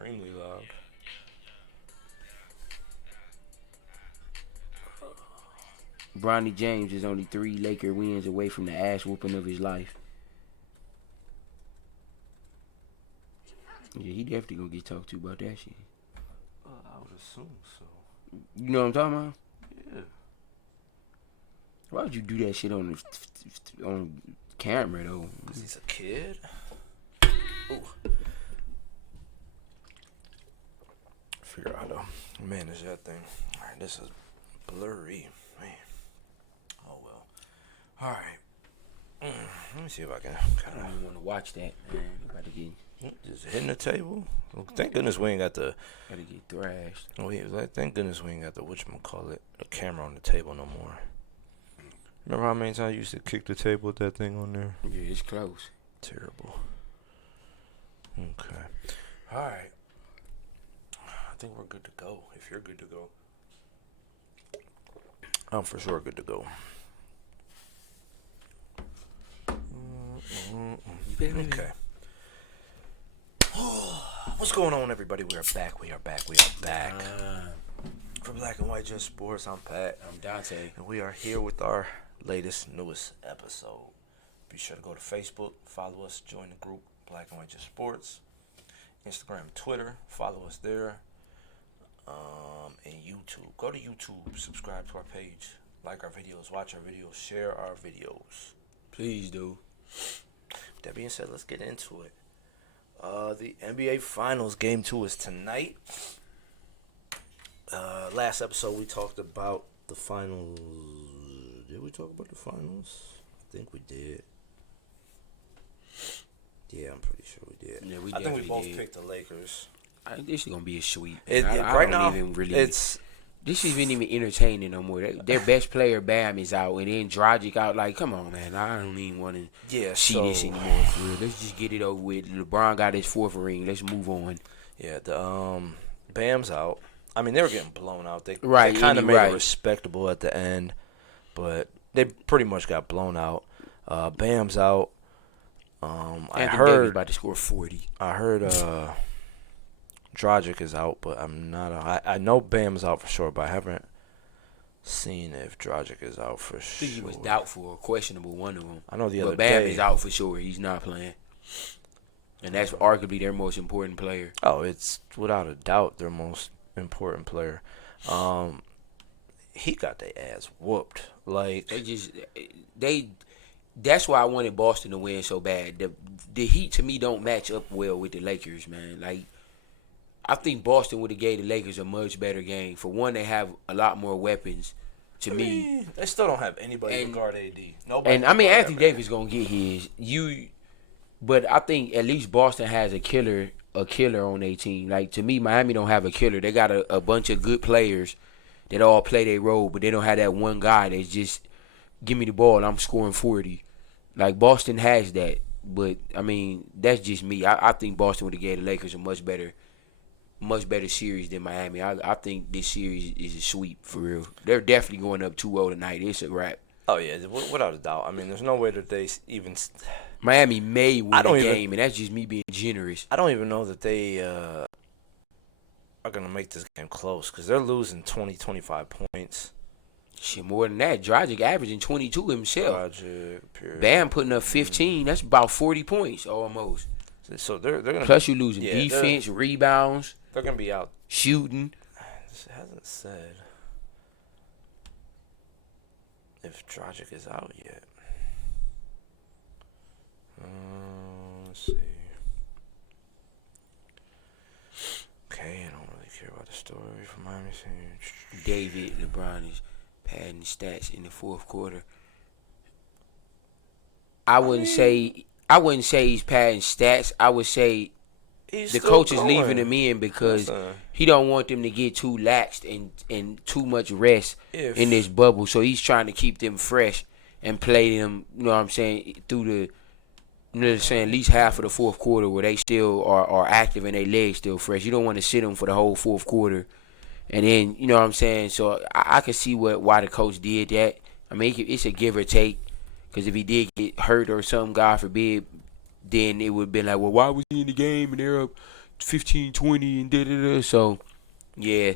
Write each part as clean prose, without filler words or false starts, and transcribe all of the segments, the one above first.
extremely loud. Bronny James is only 3 Laker wins away from the ass whooping of his life. Yeah, he definitely gonna get talked to about that shit. I would assume so. You know what I'm talking about? Yeah. Why would you do that shit on camera though? Because he's a kid. Ooh. Figure out how to manage that thing. Alright, this is blurry. Man. Oh well. Alright. Let me see if I can I don't even want to watch that, man. You about to get just hitting the table. Well, thank goodness we ain't got the. Gotta get thrashed. Oh yeah, thank goodness we ain't got the whatchamacallit, the camera on the table no more. Remember how many times I used to kick the table with that thing on there? Yeah, it's close. Terrible. Okay. Alright. I think we're good to go. If you're good to go. I'm for sure good to go. Okay. What's going on, everybody? We are back. For Black and White Just Sports, I'm Pat. I'm Dante. And we are here with our newest episode. Be sure to go to Facebook, follow us, join the group, Black and White Just Sports. Instagram, Twitter, follow us there. And YouTube. Go to YouTube, subscribe to our page, like our videos, watch our videos, share our videos. Please do. With that being said, let's get into it. The NBA Finals Game 2 is tonight. Last episode we talked about the finals. Did we talk about the finals? I think we did. Yeah, I'm pretty sure we did. Yeah, I think we both picked the Lakers. This is gonna be a sweep. Right now, this isn't even entertaining no more. Their best player, Bam, is out, and then Dragic out. Like, come on, man. I don't even want to see this anymore. For real. Let's just get it over with. LeBron got his 4th ring. Let's move on. Yeah, the Bam's out. I mean, they were getting blown out. They kind of made it respectable at the end, but they pretty much got blown out. Bam's out. I heard Davis about to score 40. I heard Dragic is out, but I'm not. I know Bam's out for sure, but I haven't seen if Dragic is out for sure. I think he was doubtful or questionable, one of them. I know the other Bam day. is out for sure. He's not playing. And that's arguably their most important player. Oh, it's without a doubt their most important player. He got their ass whooped. Like that's why I wanted Boston to win so bad. The Heat to me don't match up well with the Lakers, man. Like, I think Boston would have gave the Lakers a much better game. For one, they have a lot more weapons. To me, they still don't have anybody to guard AD. Nobody. And I mean, Anthony Davis gonna get his. But I think at least Boston has a killer on their team. Like, to me, Miami don't have a killer. They got a bunch of good players that all play their role, but they don't have that one guy that's just give me the ball, I'm scoring 40. Like, Boston has that, but I mean, that's just me. I think Boston would have gave the Lakers a much better series than Miami. I think this series is a sweep for real. They're definitely going up 2-0 tonight. It's a wrap. Oh yeah, without a doubt. I mean, there's no way that they even. Miami may win the game, and that's just me being generous. I don't even know that they are going to make this game close because they're losing 20, 25 points. Shit, more than that. Dragic averaging 22 himself. Period. Bam putting up 15. That's about 40 points almost. So they're going to. Plus you losing defense, rebounds. They're going to be out. Shooting. It hasn't said if Dragic is out yet. Let's see. Okay, I don't really care about the story from Miami. David LeBron is padding stats in the 4th quarter. I wouldn't say he's padding stats. I would say the coach is leaving him in because he don't want them to get too laxed and too much rest in this bubble. So he's trying to keep them fresh and play them, you know what I'm saying, through the, you know what I'm saying, at least half of the 4th quarter where they still are active and their legs still fresh. You don't want to sit them for the whole 4th quarter. And then, you know what I'm saying, so I can see why the coach did that. I mean, it's a give or take because if he did get hurt or something, God forbid, then it would have been like, well, why was he in the game and they're up 15, 20, and da-da-da. So, yeah,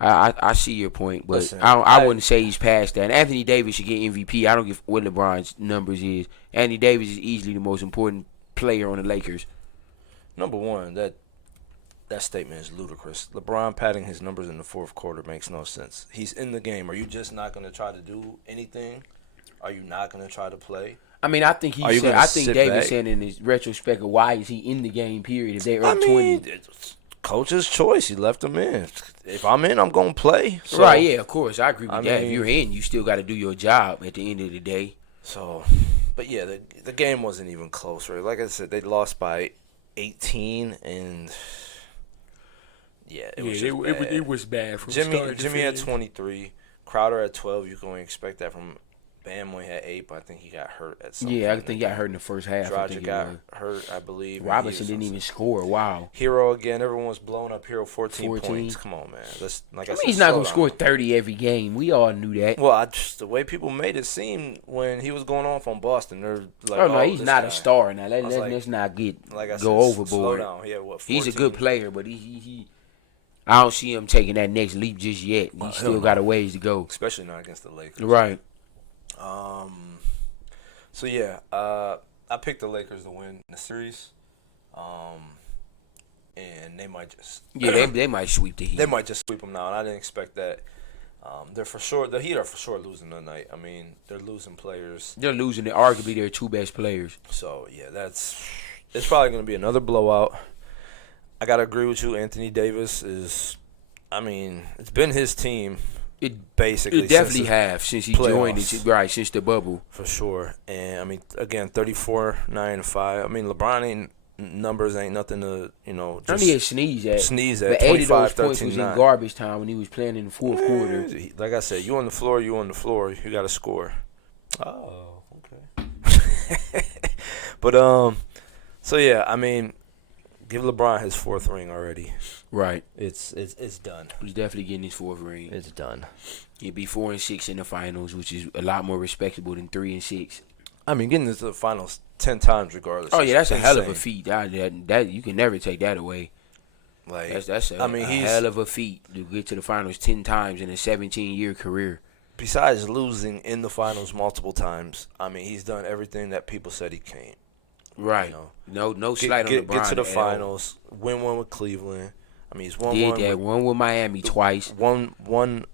I see your point, but Listen, I wouldn't say he's past that. And Anthony Davis should get MVP. I don't give what LeBron's numbers is. Anthony Davis is easily the most important player on the Lakers. Number one, that statement is ludicrous. LeBron padding his numbers in the fourth quarter makes no sense. He's in the game. Are you just not going to try to do anything? Are you not going to try to play? I mean, I think he said. I think Davis said in his retrospect, why is he in the game? Period. If they're up 20, it's coach's choice. He left him in. If I'm in, I'm going to play. So, right? Yeah, of course, I agree with that. If you're in, you still got to do your job at the end of the day. So, but yeah, the game wasn't even close. Right? Like I said, they lost by 18, and yeah, it was bad. From Jimmy had 23, Crowder had 12. You can only expect that from Bam. Only had 8, but I think he got hurt at some point. Yeah, I think he got hurt in the first half. Dragic got hurt, I believe. Robinson didn't even score. Wow. Hero again. Everyone was blowing up Hero 14 points. Come on, man. That's like I said, he's not gonna score 30 every game. We all knew that. Well, the way people made it seem when he was going off on Boston, they're like, "Oh no, he's not a star now. Let's not go overboard." Slow down. Yeah, he's a good player, but he I don't see him taking that next leap just yet. He still got a ways to go, especially not against the Lakers. Right. So yeah, I picked the Lakers to win the series, and they might just they might sweep the Heat. They might just sweep them now, and I didn't expect that. They're for sure the Heat are for sure losing tonight. I mean, they're losing players. They're losing arguably their two best players. So yeah, it's probably going to be another blowout. I gotta agree with you. Anthony Davis is, I mean, it's been his team. It since definitely since he joined it, right, since the bubble. For sure. And I mean, again, 34, 9, 5. I mean, LeBron numbers ain't nothing to, just I mean, he had sneeze at. But 8 of those 13, points was 9. in garbage time when he was playing in the fourth quarter. Like I said, you on the floor, you got to score. Oh, okay. But so yeah, I mean, give LeBron his 4th ring already. Right. It's done. He's definitely getting his 4th ring. It's done. He'd be 4-6 in the finals, which is a lot more respectable than 3-6. I mean, getting into the finals 10 times regardless. Oh yeah, that's a hell of a feat. That you can never take that away. Like that's a hell of a feat to get to the finals 10 times in a 17-year career. Besides losing in the finals multiple times, I mean, he's done everything that people said he can't. Right. No slight on LeBron. Get to the finals. Win one with Cleveland. I mean, he's won one with Miami twice. One.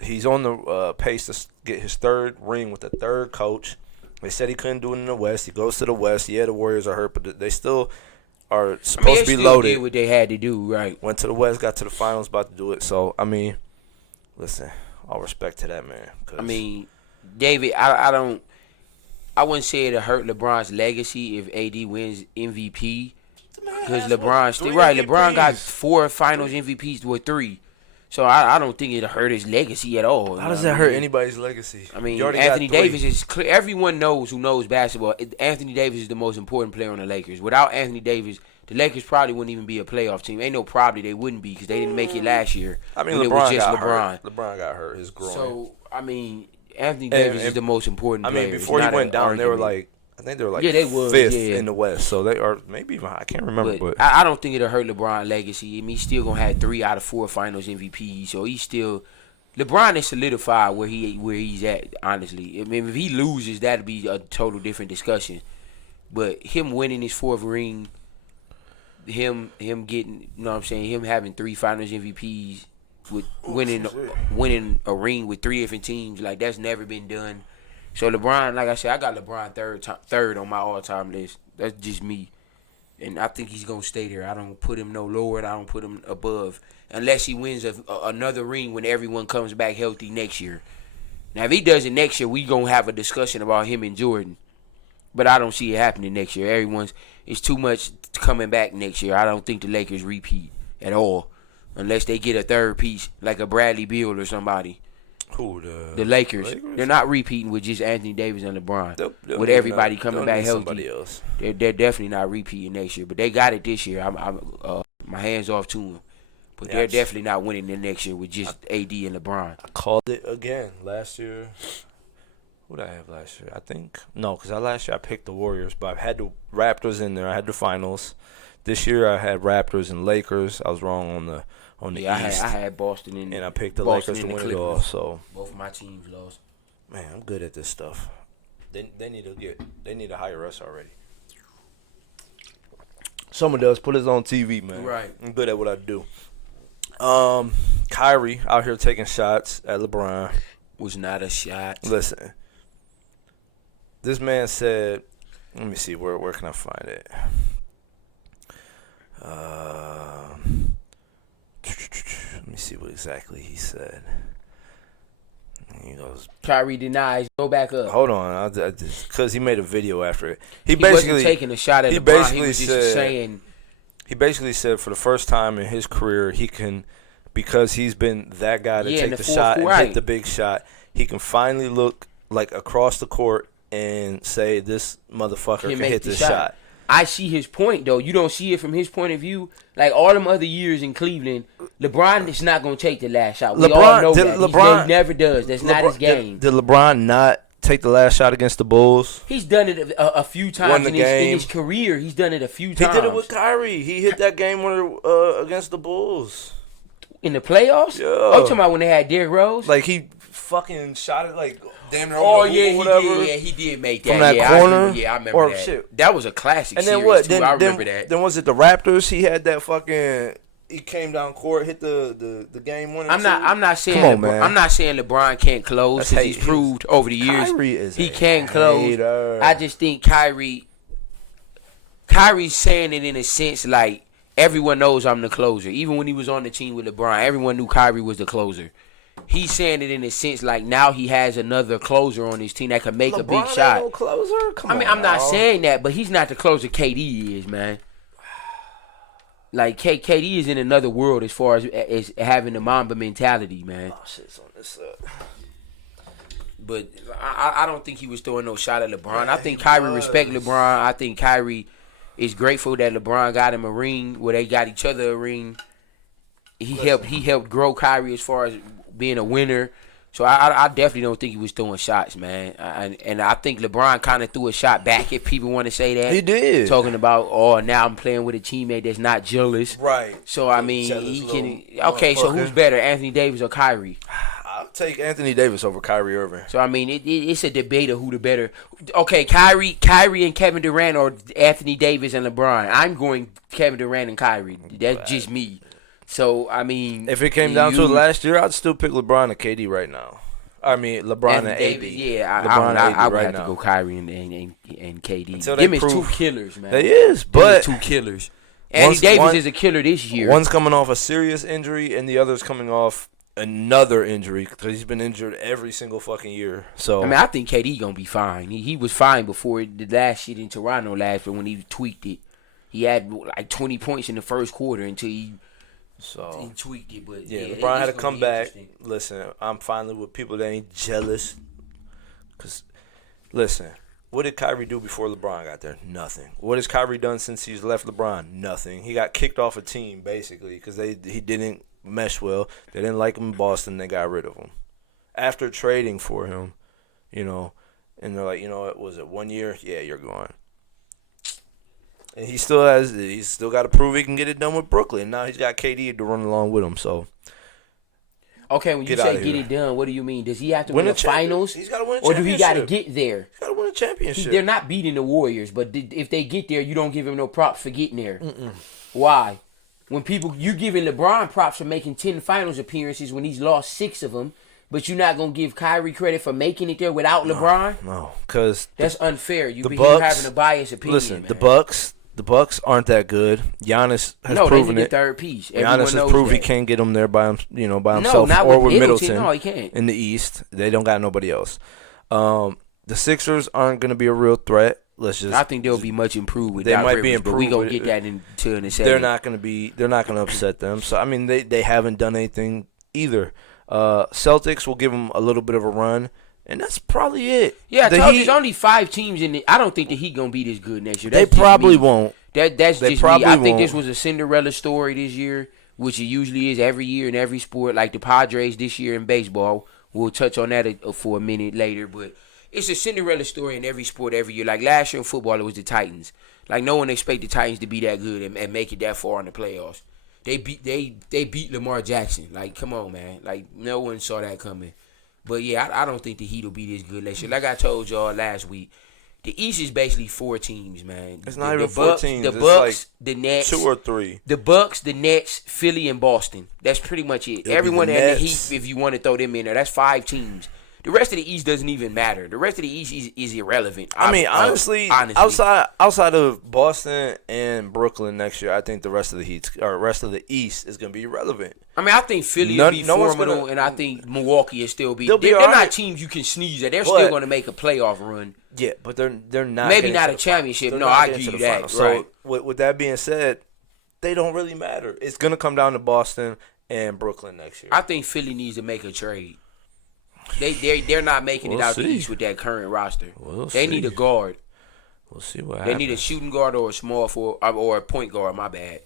He's on the pace to get his 3rd ring with the 3rd coach. They said he couldn't do it in the West. He goes to the West. Yeah, the Warriors are hurt, but they still are supposed to be loaded. Did what they had to do, right? Went to the West, got to the finals, about to do it. So I mean, listen, all respect to that man. I mean, David, I wouldn't say it'll hurt LeBron's legacy if AD wins MVP. Because LeBron still LeBron got 4 Finals MVPs with 3, so I don't think it'll hurt his legacy at all. How does that hurt anybody's legacy? I mean, Anthony Davis is clear. Everyone knows who knows basketball. Anthony Davis is the most important player on the Lakers. Without Anthony Davis, the Lakers probably wouldn't even be a playoff team. Ain't no probably they wouldn't be because they didn't make it last year. I mean, LeBron got hurt. LeBron got hurt. His groin. So I mean, Anthony Davis is the most important player. I mean, before he went down, they were like. I think they were like 5th in the West, so they are maybe even I can't remember. But I don't think it'll hurt LeBron's legacy. I mean, he's still gonna have 3 out of 4 Finals MVPs, so he's still LeBron is solidified where he's at. Honestly, I mean, if he loses, that'd be a total different discussion. But him winning his 4th ring, him getting, you know what I'm saying, him having 3 Finals MVPs with winning a ring with 3 different teams, like that's never been done. So LeBron, like I said, I got LeBron third on my all-time list. That's just me, and I think he's gonna stay there. I don't put him no lower. I don't put him above unless he wins another ring when everyone comes back healthy next year. Now, if he does it next year, we gonna have a discussion about him and Jordan. But I don't see it happening next year. It's too much coming back next year. I don't think the Lakers repeat at all unless they get a 3rd piece like a Bradley Beal or somebody. Who, the Lakers? They're not repeating with just Anthony Davis and LeBron. They'll with everybody coming back healthy. Else. They're definitely not repeating next year, but they got it this year. I'm my hands off to them. But they're definitely not winning the next year with just AD and LeBron. I called it again last year. Who did I have last year? I think because last year I picked the Warriors, but I had the Raptors in there. I had the finals. This year I had Raptors and Lakers. I was wrong on the East. I had Boston and I picked the Boston Lakers to and win the it all. So both of my teams lost. man, I'm good at this stuff. They need to hire us already. Someone does put us on TV, man. Right. I'm good at what I do. Kyrie out here taking shots at LeBron. Was not a shot. Listen, this man said, let me see, where can I find it? Let me see what exactly he said. He goes, Kyrie denies. Go back up. hold on, because he made a video after it. He wasn't taking a shot at LeBron. He was just saying. He basically said for the first time in his career, he can, because he's been that guy to take the shot and hit the big shot, he can finally look like across the court and say, this motherfucker can hit this shot. I see his point, though. You don't see it from his point of view. Like, all them other years in Cleveland, LeBron is not going to take the last shot. We all know that. He never does. That's not his game. Did LeBron not take the last shot against the Bulls? He's done it a few times in his career. He's done it a few times. He did it with Kyrie. He hit that game winner against the Bulls. In the playoffs? Yeah. Oh, you talking about when they had Derrick Rose? Like, he fucking shot it like damn near over the he whatever. did. Yeah, he did make that. From that corner? I remember that. Shit. That was a classic And then series, what? too. I remember that. Then was it the Raptors? He had that fucking... He came down court, hit the game winner. I'm not saying Come on, man. I'm not saying LeBron can't close, because he's proved over the years he can close. I just think Kyrie's saying it in a sense like everyone knows I'm the closer. Even when he was on the team with LeBron, everyone knew Kyrie was the closer. He's saying it in a sense like now he has another closer on his team that can make a big shot. No closer? Come on, I'm not saying that, but he's not the closer KD is, man. Like, KD is in another world as far as having the Mamba mentality, man. Oh, shit's on this side. But I don't think he was throwing no shot at LeBron. I think Kyrie respect LeBron. I think Kyrie is grateful that LeBron got him a ring, where they got each other a ring. He helped grow Kyrie as far as being a winner. So I definitely don't think he was throwing shots, man. And I think LeBron kind of threw a shot back, if people want to say that. He did. Talking about, now I'm playing with a teammate that's not jealous. Right. So, I mean, he can... Okay, so who's better, Anthony Davis or Kyrie? I'll take Anthony Davis over Kyrie Irving. So, I mean, it's a debate of who the better... Okay, Kyrie and Kevin Durant, or Anthony Davis and LeBron. I'm going Kevin Durant and Kyrie. That's just me. So, I mean... If it came down to it last year, I'd still pick LeBron and KD right now. I mean, LeBron and AD. Yeah, I would have to go Kyrie and KD. Them is two killers, man. They is, but... two killers. Anthony Davis is a killer this year. One's coming off a serious injury, and the other's coming off another injury, because he's been injured every single fucking year. So, I mean, I think KD going to be fine. He was fine before the last shit in Toronto last year when he tweaked it. He had like 20 points in the first quarter until he tweaked it, but LeBron had to come back. Listen, I'm finally with people that ain't jealous. Cause, listen, what did Kyrie do before LeBron got there? Nothing. What has Kyrie done since he's left LeBron? Nothing. He got kicked off a team basically because he didn't mesh well. They didn't like him in Boston. They got rid of him after trading for him. And they're like, what was it? 1 year? Yeah, you're gone. And he's still got to prove he can get it done with Brooklyn. Now he's got KD to run along with him. So, okay, when you say get it done, what do you mean? Does he have to win the finals? He's got to win a or championship. do he got to get there? He's got to win a championship. They're not beating the Warriors, but if they get there, you don't give him no props for getting there. Why? When you giving LeBron props for making 10 finals appearances when he's lost 6 of them, but you're not going to give Kyrie credit for making it there without LeBron? No, because that's unfair. You're having a biased opinion. Listen, man. The Bucks aren't that good. Giannis has proven they it. Third piece. Giannis has proved he can't get them there by himself not or with Middleton. No, he can't. In the East, they don't got nobody else. The Sixers aren't going to be a real threat. I think they'll be much improved with they Doc might Rivers, be improved. But we gonna get that into in a second. They're not going to upset them. So I mean, they haven't done anything either. Celtics will give them a little bit of a run. And that's probably it. Yeah, there's only 5 teams in it. I don't think the Heat gonna be this good next year. They probably won't. That's just me. I think this was a Cinderella story this year, which it usually is every year in every sport. Like the Padres this year in baseball. We'll touch on that for a minute later, but it's a Cinderella story in every sport every year. Like last year in football, it was the Titans. Like no one expected the Titans to be that good and make it that far in the playoffs. They beat Lamar Jackson. Like, come on, man. Like, no one saw that coming. But yeah, I don't think the Heat will be this good next year. Like I told y'all last week, the East is basically 4 teams, man. It's not even 4 teams. The Bucks, the Nets, 2 or 3. The Bucks, the Nets, Philly, and Boston. That's pretty much it. Everyone and the Heat, if you want to throw them in there, that's 5 teams. The rest of the East doesn't even matter. The rest of the East is irrelevant. I mean, honestly, outside of Boston and Brooklyn next year, I think the rest of the East is going to be irrelevant. I mean, I think Philly will be formidable, and I think Milwaukee will still be. They're not teams you can sneeze at. They're still going to make a playoff run. Yeah, but they're not. Maybe not a championship. No, I give you that. So with that being said, they don't really matter. It's going to come down to Boston and Brooklyn next year. I think Philly needs to make a trade. They're not making it out the East with that current roster. They need a guard. We'll see what happens. They need a shooting guard or a small forward or a point guard. My bad.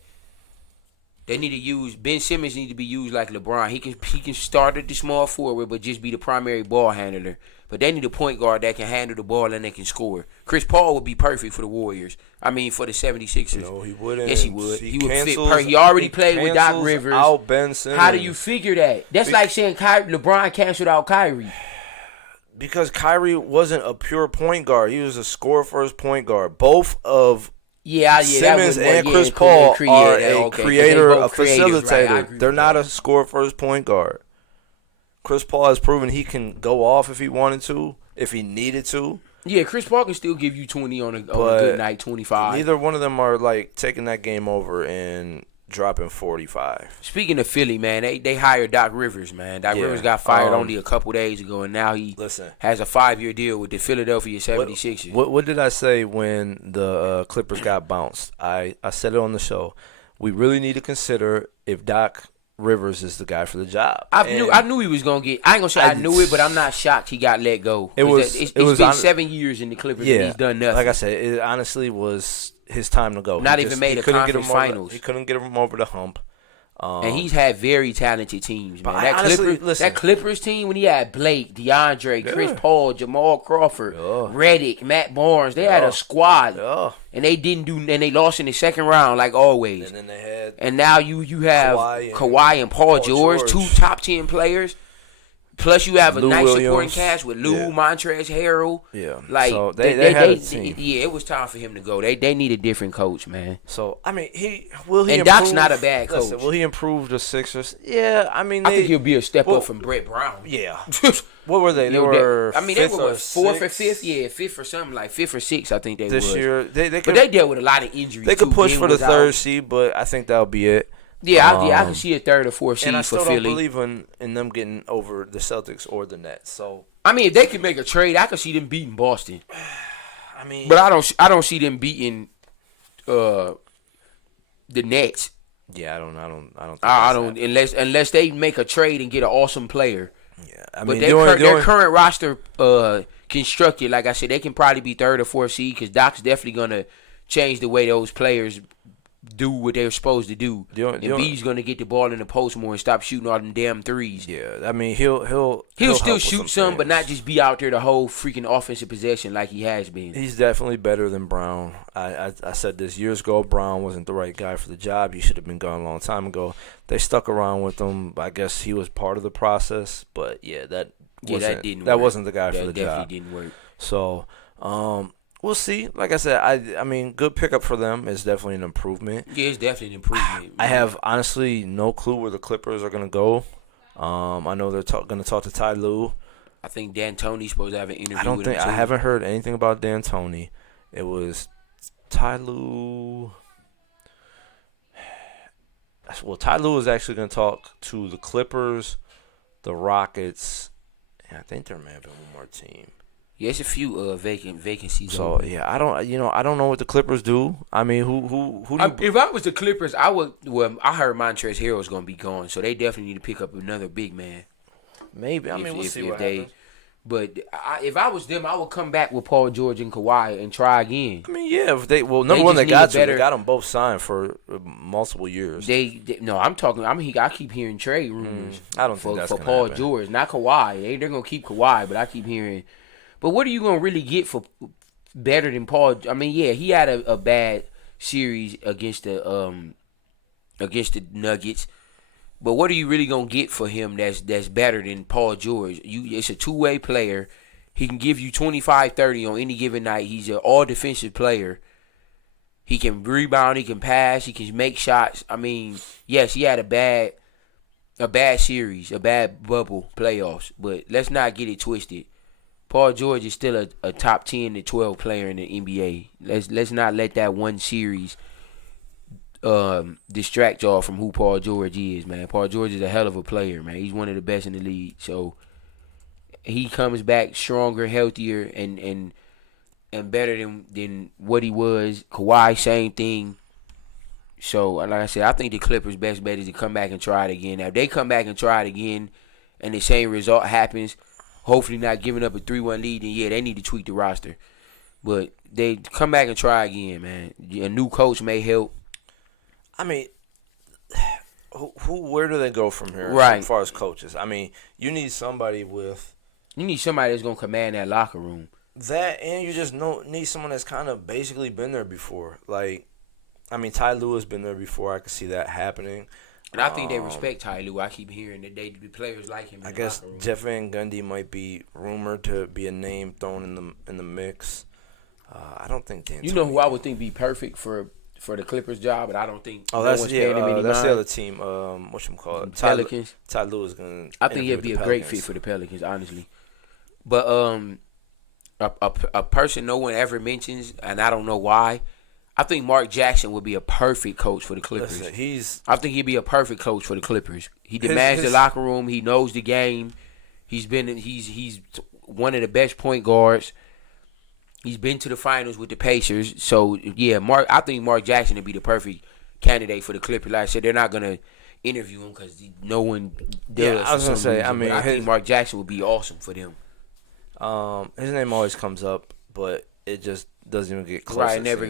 They need to use Ben Simmons. Need to be used like LeBron. He can start at the small forward, but just be the primary ball handler. But they need a point guard that can handle the ball and they can score. Chris Paul would be perfect for the Warriors. I mean, for the 76ers. No, he wouldn't. Yes, he would. He would fit perfect. He already played with Doc Rivers. Out Ben Simmons. How do you figure that? That's like saying LeBron canceled out Kyrie. Because Kyrie wasn't a pure point guard. He was a score-first point guard. Both of Simmons and Chris Paul are a creator, a facilitator. Right, they're not a score-first point guard. Chris Paul has proven he can go off if he wanted to, if he needed to. Yeah, Chris Paul can still give you 20 on a good night, 25. Neither one of them are like taking that game over and dropping 45. Speaking of Philly, man, they hired Doc Rivers, man. Doc Rivers got fired only a couple days ago, and now he has a 5-year deal with the Philadelphia 76ers. What did I say when the Clippers got bounced? I said it on the show. We really need to consider if Doc Rivers is the guy for the job. I knew he was gonna get. I ain't gonna say I knew it, but I'm not shocked he got let go. It's been 7 years in the Clippers and he's done nothing. Like I said, it honestly was his time to go. Not even made a conference finals. He couldn't get him over the hump. And he's had very talented teams, man. That Clippers team, when he had Blake, DeAndre, Chris Paul, Jamal Crawford, Redick, Matt Barnes, they had a squad. And they didn't do, and they lost in the second round like always. And then they had, and now you have Kawhi and Paul George, 2 top 10 players. Plus, you have a nice supporting cast with Lou, Montrezl Harrell. Yeah, like so they had a team. Yeah, it was time for him to go. They need a different coach, man. So I mean, will he? And Doc's not a bad coach. Listen, will he improve the Sixers? Yeah, I mean, I think he'll be a step up from Brett Brown. Yeah. What were they? They were. They were 4th or 5th. Yeah, 5th or something like 5th or 6th. I think they this was. year. But they dealt with a lot of injuries. They could push for the 3rd seed, but I think that'll be it. Yeah, I can see a 3rd or 4th seed for Philly. And I still don't believe in them getting over the Celtics or the Nets. So I mean, if they could make a trade, I could see them beating Boston. I mean, but I don't see them beating the Nets. Yeah, I don't unless they make a trade and get an awesome player. Yeah, I mean, their current roster constructed, like I said, they can probably be 3rd or 4th seed because Doc's definitely gonna change the way those players do what they're supposed to do. And B's gonna get the ball in the post more and stop shooting all them damn threes. Yeah, I mean he'll still shoot some, but not just be out there the whole freaking offensive possession like he has been. He's definitely better than Brown. I said this years ago. Brown wasn't the right guy for the job. He should have been gone a long time ago. They stuck around with him. I guess he was part of the process, but that wasn't the guy for the job. That definitely didn't work. So we'll see. Like I said, I mean, good pickup for them. It's definitely an improvement. Yeah, it's definitely an improvement. I have honestly no clue where the Clippers are going to go. I know they're going to talk to Ty Lue. I think D'Antoni's supposed to have an interview with him too. I haven't heard anything about D'Antoni. It was Ty Lue. Well, Ty Lue is actually going to talk to the Clippers, the Rockets, and I think there may have been one more team. Yeah, it's a few vacancies. So I don't know what the Clippers do. I mean, who do you... If I was the Clippers, I would. Well, I heard Montrezl Harrell is going to be gone, so they definitely need to pick up another big man. Maybe. I mean, we'll see what happens. But if I was them, I would come back with Paul George and Kawhi and try again. I mean, yeah. If they number one, they got them both signed for multiple years. I'm talking. I keep hearing trade rumors. I don't think that's for Paul George, not Kawhi. They're gonna keep Kawhi, but I keep hearing. But what are you gonna really get for better than Paul. I mean, yeah, he had a bad series against the Nuggets. But what are you really gonna get for him that's better than Paul George? It's a two-way player. He can give you 25, 30 on any given night. He's an all-defensive player. He can rebound. He can pass. He can make shots. I mean, yes, he had a bad series, a bad bubble playoffs. But let's not get it twisted. Paul George is still a top 10 to 12 player in the NBA. Let's not let that one series distract y'all from who Paul George is, man. Paul George is a hell of a player, man. He's one of the best in the league. So he comes back stronger, healthier, and better than what he was. Kawhi, same thing. So, like I said, I think the Clippers' best bet is to come back and try it again. Now, if they come back and try it again and the same result happens, hopefully not giving up a 3-1 lead, then yeah, they need to tweak the roster. But they come back and try again, man. A new coach may help. I mean, where do they go from here? Right. As far as coaches, I mean, you need somebody that's gonna command that locker room. That, and you just need someone that's kind of basically been there before. Like, I mean, Ty Lue has been there before. I could see that happening. And I think they respect Ty Lue. I keep hearing that the players like him. I guess Jeff Van Gundy might be rumored to be a name thrown in the mix. I don't think Dan. You know who I would think be perfect for the Clippers job, but I don't think. That's the other team. Whatchamacallit? Pelicans. Ty Lue is gonna. I think he'd be a great fit for the Pelicans, honestly. But a person no one ever mentions, and I don't know why. I think Mark Jackson would be a perfect coach for the Clippers. Listen, I think he'd be a perfect coach for the Clippers. He demands the locker room. He knows the game. He's one of the best point guards. He's been to the finals with the Pacers. So yeah, I think Mark Jackson would be the perfect candidate for the Clippers. Like I said, they're not gonna interview him because no one does. Yeah, I was gonna say. Reason. I think Mark Jackson would be awesome for them. His name always comes up, but it just doesn't even get close.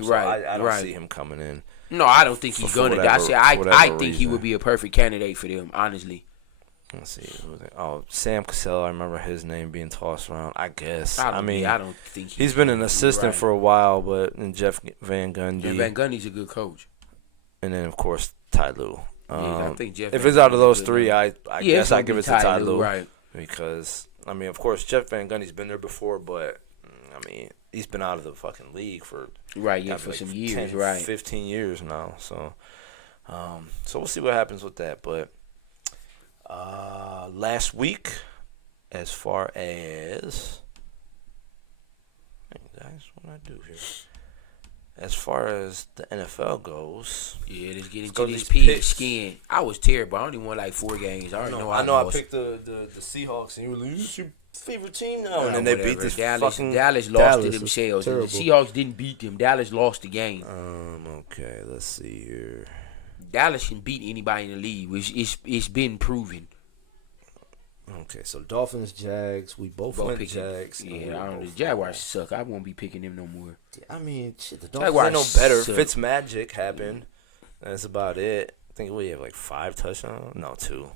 Right, I don't see him coming in. No, I don't think he's gonna. I think he would be a perfect candidate for them. Honestly. Let's see. Sam Cassell. I remember his name being tossed around. I guess. I don't think he's been an assistant for a while, and Jeff Van Gundy. And Van Gundy's a good coach. And then of course Ty Lue. I think Jeff. If it's out of those three, I guess I give it to Ty Lue, right? Because I mean, of course, Jeff Van Gundy's been there before, but I mean, he's been out of the fucking league for for some years, 10, 15 years now. So, so we'll see what happens with that. But last week, as far as what I do here, as far as the NFL goes, yeah, let's get into this pig skin. I was terrible. I only won like 4 games. I know. I picked the Seahawks, and you were like, "This is your favorite team now," and then they beat this Dallas fucking Dallas lost to themselves. The Seahawks didn't beat them. Dallas lost the game. Okay, let's see here. Dallas can beat anybody in the league, which it's been proven. Okay, so Dolphins, Jags, we both went Jags. Yeah, the Jaguars suck. I won't be picking them no more. I mean, shit, the Dolphins ain't no better. Fitzmagic happened. That's about it. I think we have like 5 touchdowns. No, 2.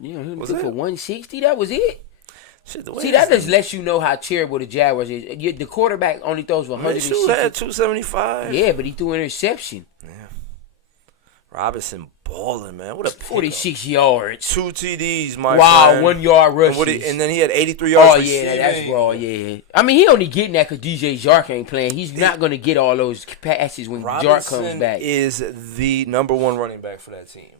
Yeah, he was for 160. That was it. Shit, see, that just lets you know how terrible the Jaguars is. The quarterback only throws for 160. Minshew had 275. Yeah, but he threw an interception. Yeah. Robinson balling, man. What a 46 yards. 2 TDs, my wow, friend. 1 yard rushes. And then he had 83 yards receiving. Oh, yeah, that's raw, yeah. I mean, he only getting that because DJ Jark ain't playing. He's not going to get all those passes when Jark comes back. Robinson is the number 1 running back for that team.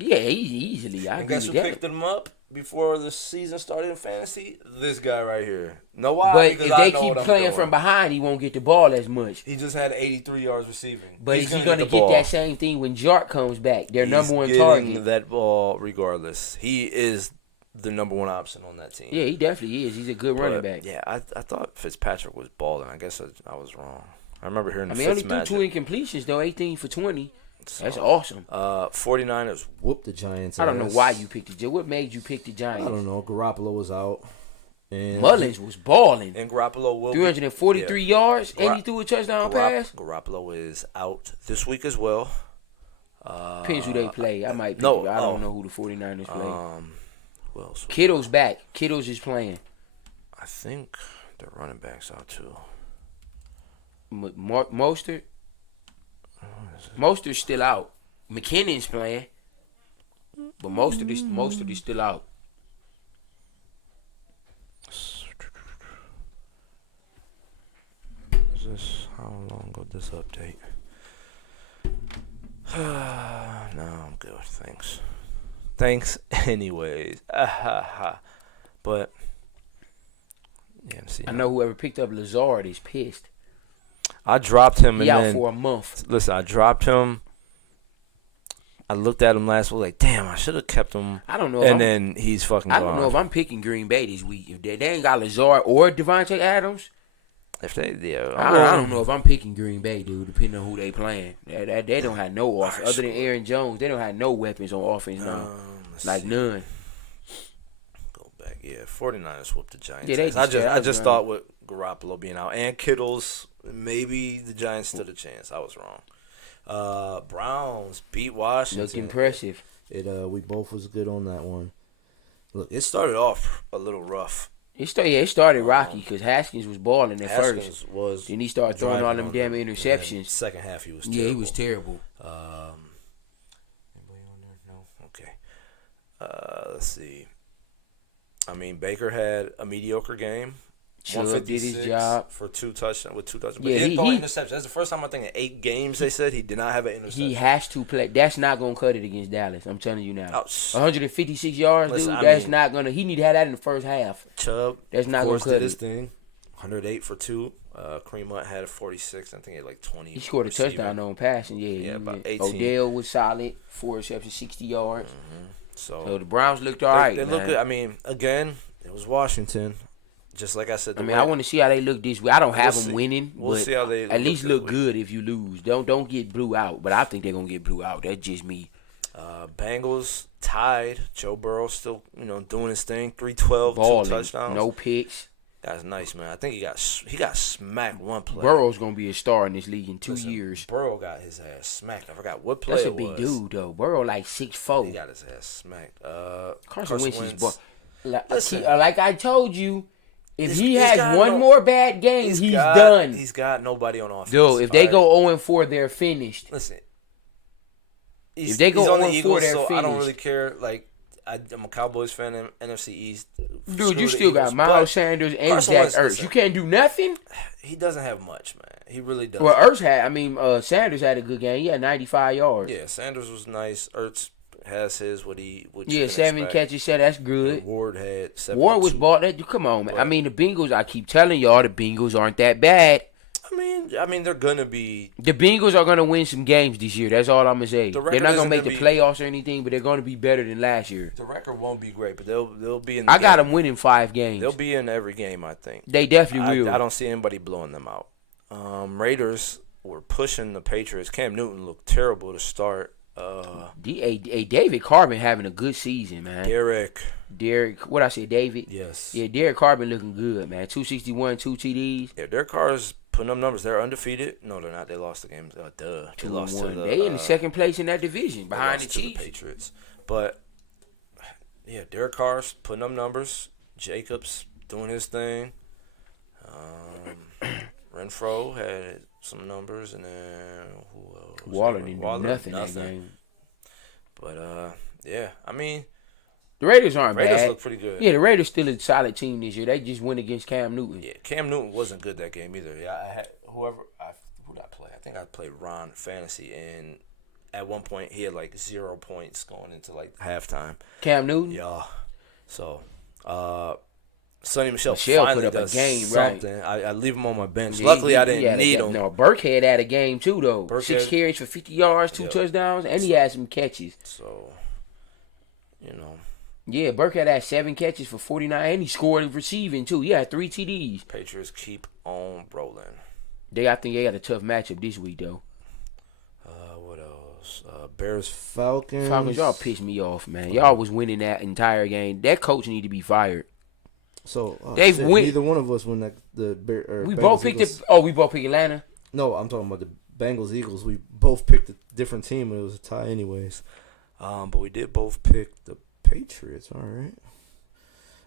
Yeah, easily. I agree with that. Guess who picked him up before the season started in fantasy? This guy right here. Know why? But because if they keep playing from behind, he won't get the ball as much. He just had 83 yards receiving. But is he going to get that same thing when Jark comes back? Their number 1 target. He's getting that ball regardless. He is the number 1 option on that team. Yeah, he definitely is. He's a good running back. Yeah, I thought Fitzpatrick was balling. I guess I was wrong. I remember hearing he only threw 2 incompletions, though, 18 for 20. So, that's awesome. 49ers whooped the Giants. I don't know why you picked the Giants. What made you pick the Giants? I don't know. Garoppolo was out. And Mullins was balling. And Garoppolo will 343 yards, and he threw a touchdown pass. Garoppolo is out this week as well. Depends who they play. I might pick I don't know who the 49ers play. Who else? Kittle's back. Kittle's is playing. I think their running back's out too. Mostert. Mostert's still out. McKinnon's playing, but Mostert is still out. Is this how long ago this update? No, I'm good. Thanks anyways. But yeah, see. I know whoever picked up Lazard is pissed. I dropped him. He out for a month. Listen, I dropped him. I looked at him last week like, damn, I should have kept him. I don't know. And then he's fucking gone. I don't know if I'm picking Green Bay this week. If they ain't got Lazard or Devontae Adams. If they, yeah, I don't know if I'm picking Green Bay, dude, depending on who they playing. They don't have no offense. Other than Aaron Jones, they don't have no weapons on offense now. Like none. Go back. Yeah, 49ers whooped the Giants. Yeah, I just thought with Garoppolo being out and Kittle's, maybe the Giants stood a chance. I was wrong. Browns beat Washington. Looked impressive. We both was good on that one. Look, it started off a little rough. It started rocky because Haskins was balling at Haskins first. Then he started throwing all them damn interceptions. Second half, he was terrible. Yeah, he was terrible. Anybody on there? No? Okay. Let's see. I mean, Baker had a mediocre game. Chubb did his job for two touchdowns. But yeah, he threw an interception. That's the first time I think in 8 games they said he did not have an interception. He has to play. That's not gonna cut it against Dallas. I'm telling you now. 156 yards, Listen, dude. That's not gonna. He need to have that in the first half. Chubb, that's not of course, gonna cut did his it. thing. 108 for 2. Kareem Hunt had a 46. I think he had like 20. He scored a touchdown on passing. Yeah, about 18. Odell was solid. 4 receptions, 60 yards. Mm-hmm. So the Browns looked all right. They look good. I mean, again, it was Washington. Just like I said, I want to see how they look this week. I don't have them winning, we'll see how they at least look good if you lose. Don't get blew out, but I think they're gonna get blew out. That's just me. Bengals tied. Joe Burrow still, doing his thing. 312, balling, 2 touchdowns, no picks. That's nice, man. I think he got smacked one play. Burrow's gonna be a star in this league in 2 years. Burrow got his ass smacked. I forgot what play. That's a big dude though. Burrow like 6'4". He got his ass smacked. Carson Wentz is like I told you. If he has one no, more bad game, he's done. He's got nobody on offense. Dude, if they go 0-4, they're finished. Listen, if they go 0-4, they're finished. I don't really care. Like, I'm a Cowboys fan in NFC East. Dude, you still got Miles Sanders and Zach Ertz. You can't do nothing? He doesn't have much, man. He really doesn't. Well, Sanders had a good game. He had 95 yards. Yeah, Sanders was nice. Ertz has his what 7 catches. So that's good. Ward had 7. Ward was bought. Come on, man. I mean, the Bengals. I keep telling y'all, the Bengals aren't that bad. I mean, they're gonna be. The Bengals are gonna win some games this year. That's all I'm gonna say. They're not gonna make the playoffs or anything, but they're gonna be better than last year. The record won't be great, but they'll be in. I got them winning 5 games. They'll be in every game, I think. They definitely will. I don't see anybody blowing them out. Raiders were pushing the Patriots. Cam Newton looked terrible to start. David Carbon having a good season, man. Derek, what I said, David? Yes. Yeah, Derek Carbon looking good, man. 261, 2 TDs. Yeah, Derek Carr's putting up numbers. They're undefeated. No, they're not. They lost the game. They lost to the. They in the second place in that division behind the Chiefs. The Patriots. But yeah, Derek Carr's putting up numbers. Jacobs doing his thing. Renfro had some numbers, and then who else? Waller didn't do nothing that game. But yeah, I mean, the Raiders aren't bad. Raiders look pretty good. Yeah, the Raiders still a solid team this year. They just went against Cam Newton. Yeah, Cam Newton wasn't good that game either. Yeah, I had who did I play? I think I played Ron Fantasy, and at one point he had like 0 points going into like halftime. Cam Newton. Yeah. So, Sonny Michel finally put up does a game, something. right? I leave him on my bench. Yeah, Luckily, I didn't need him. No, Burkhead had a game too, though. 6 carries for 50 yards, 2 touchdowns, and he had some catches. So, Yeah, Burkhead had 7 catches for 49, and he scored receiving too. He had 3 TDs. Patriots keep on rolling. I think they got a tough matchup this week, though. What else? Bears, Falcons. Y'all pissed me off, man. Y'all was winning that entire game. That coach need to be fired. So neither one of us win that we Bengals, both picked Eagles. we both picked Atlanta. No, I'm talking about the Bengals Eagles. We both picked a different team, and it was a tie, anyways. but we did both pick the Patriots. All right.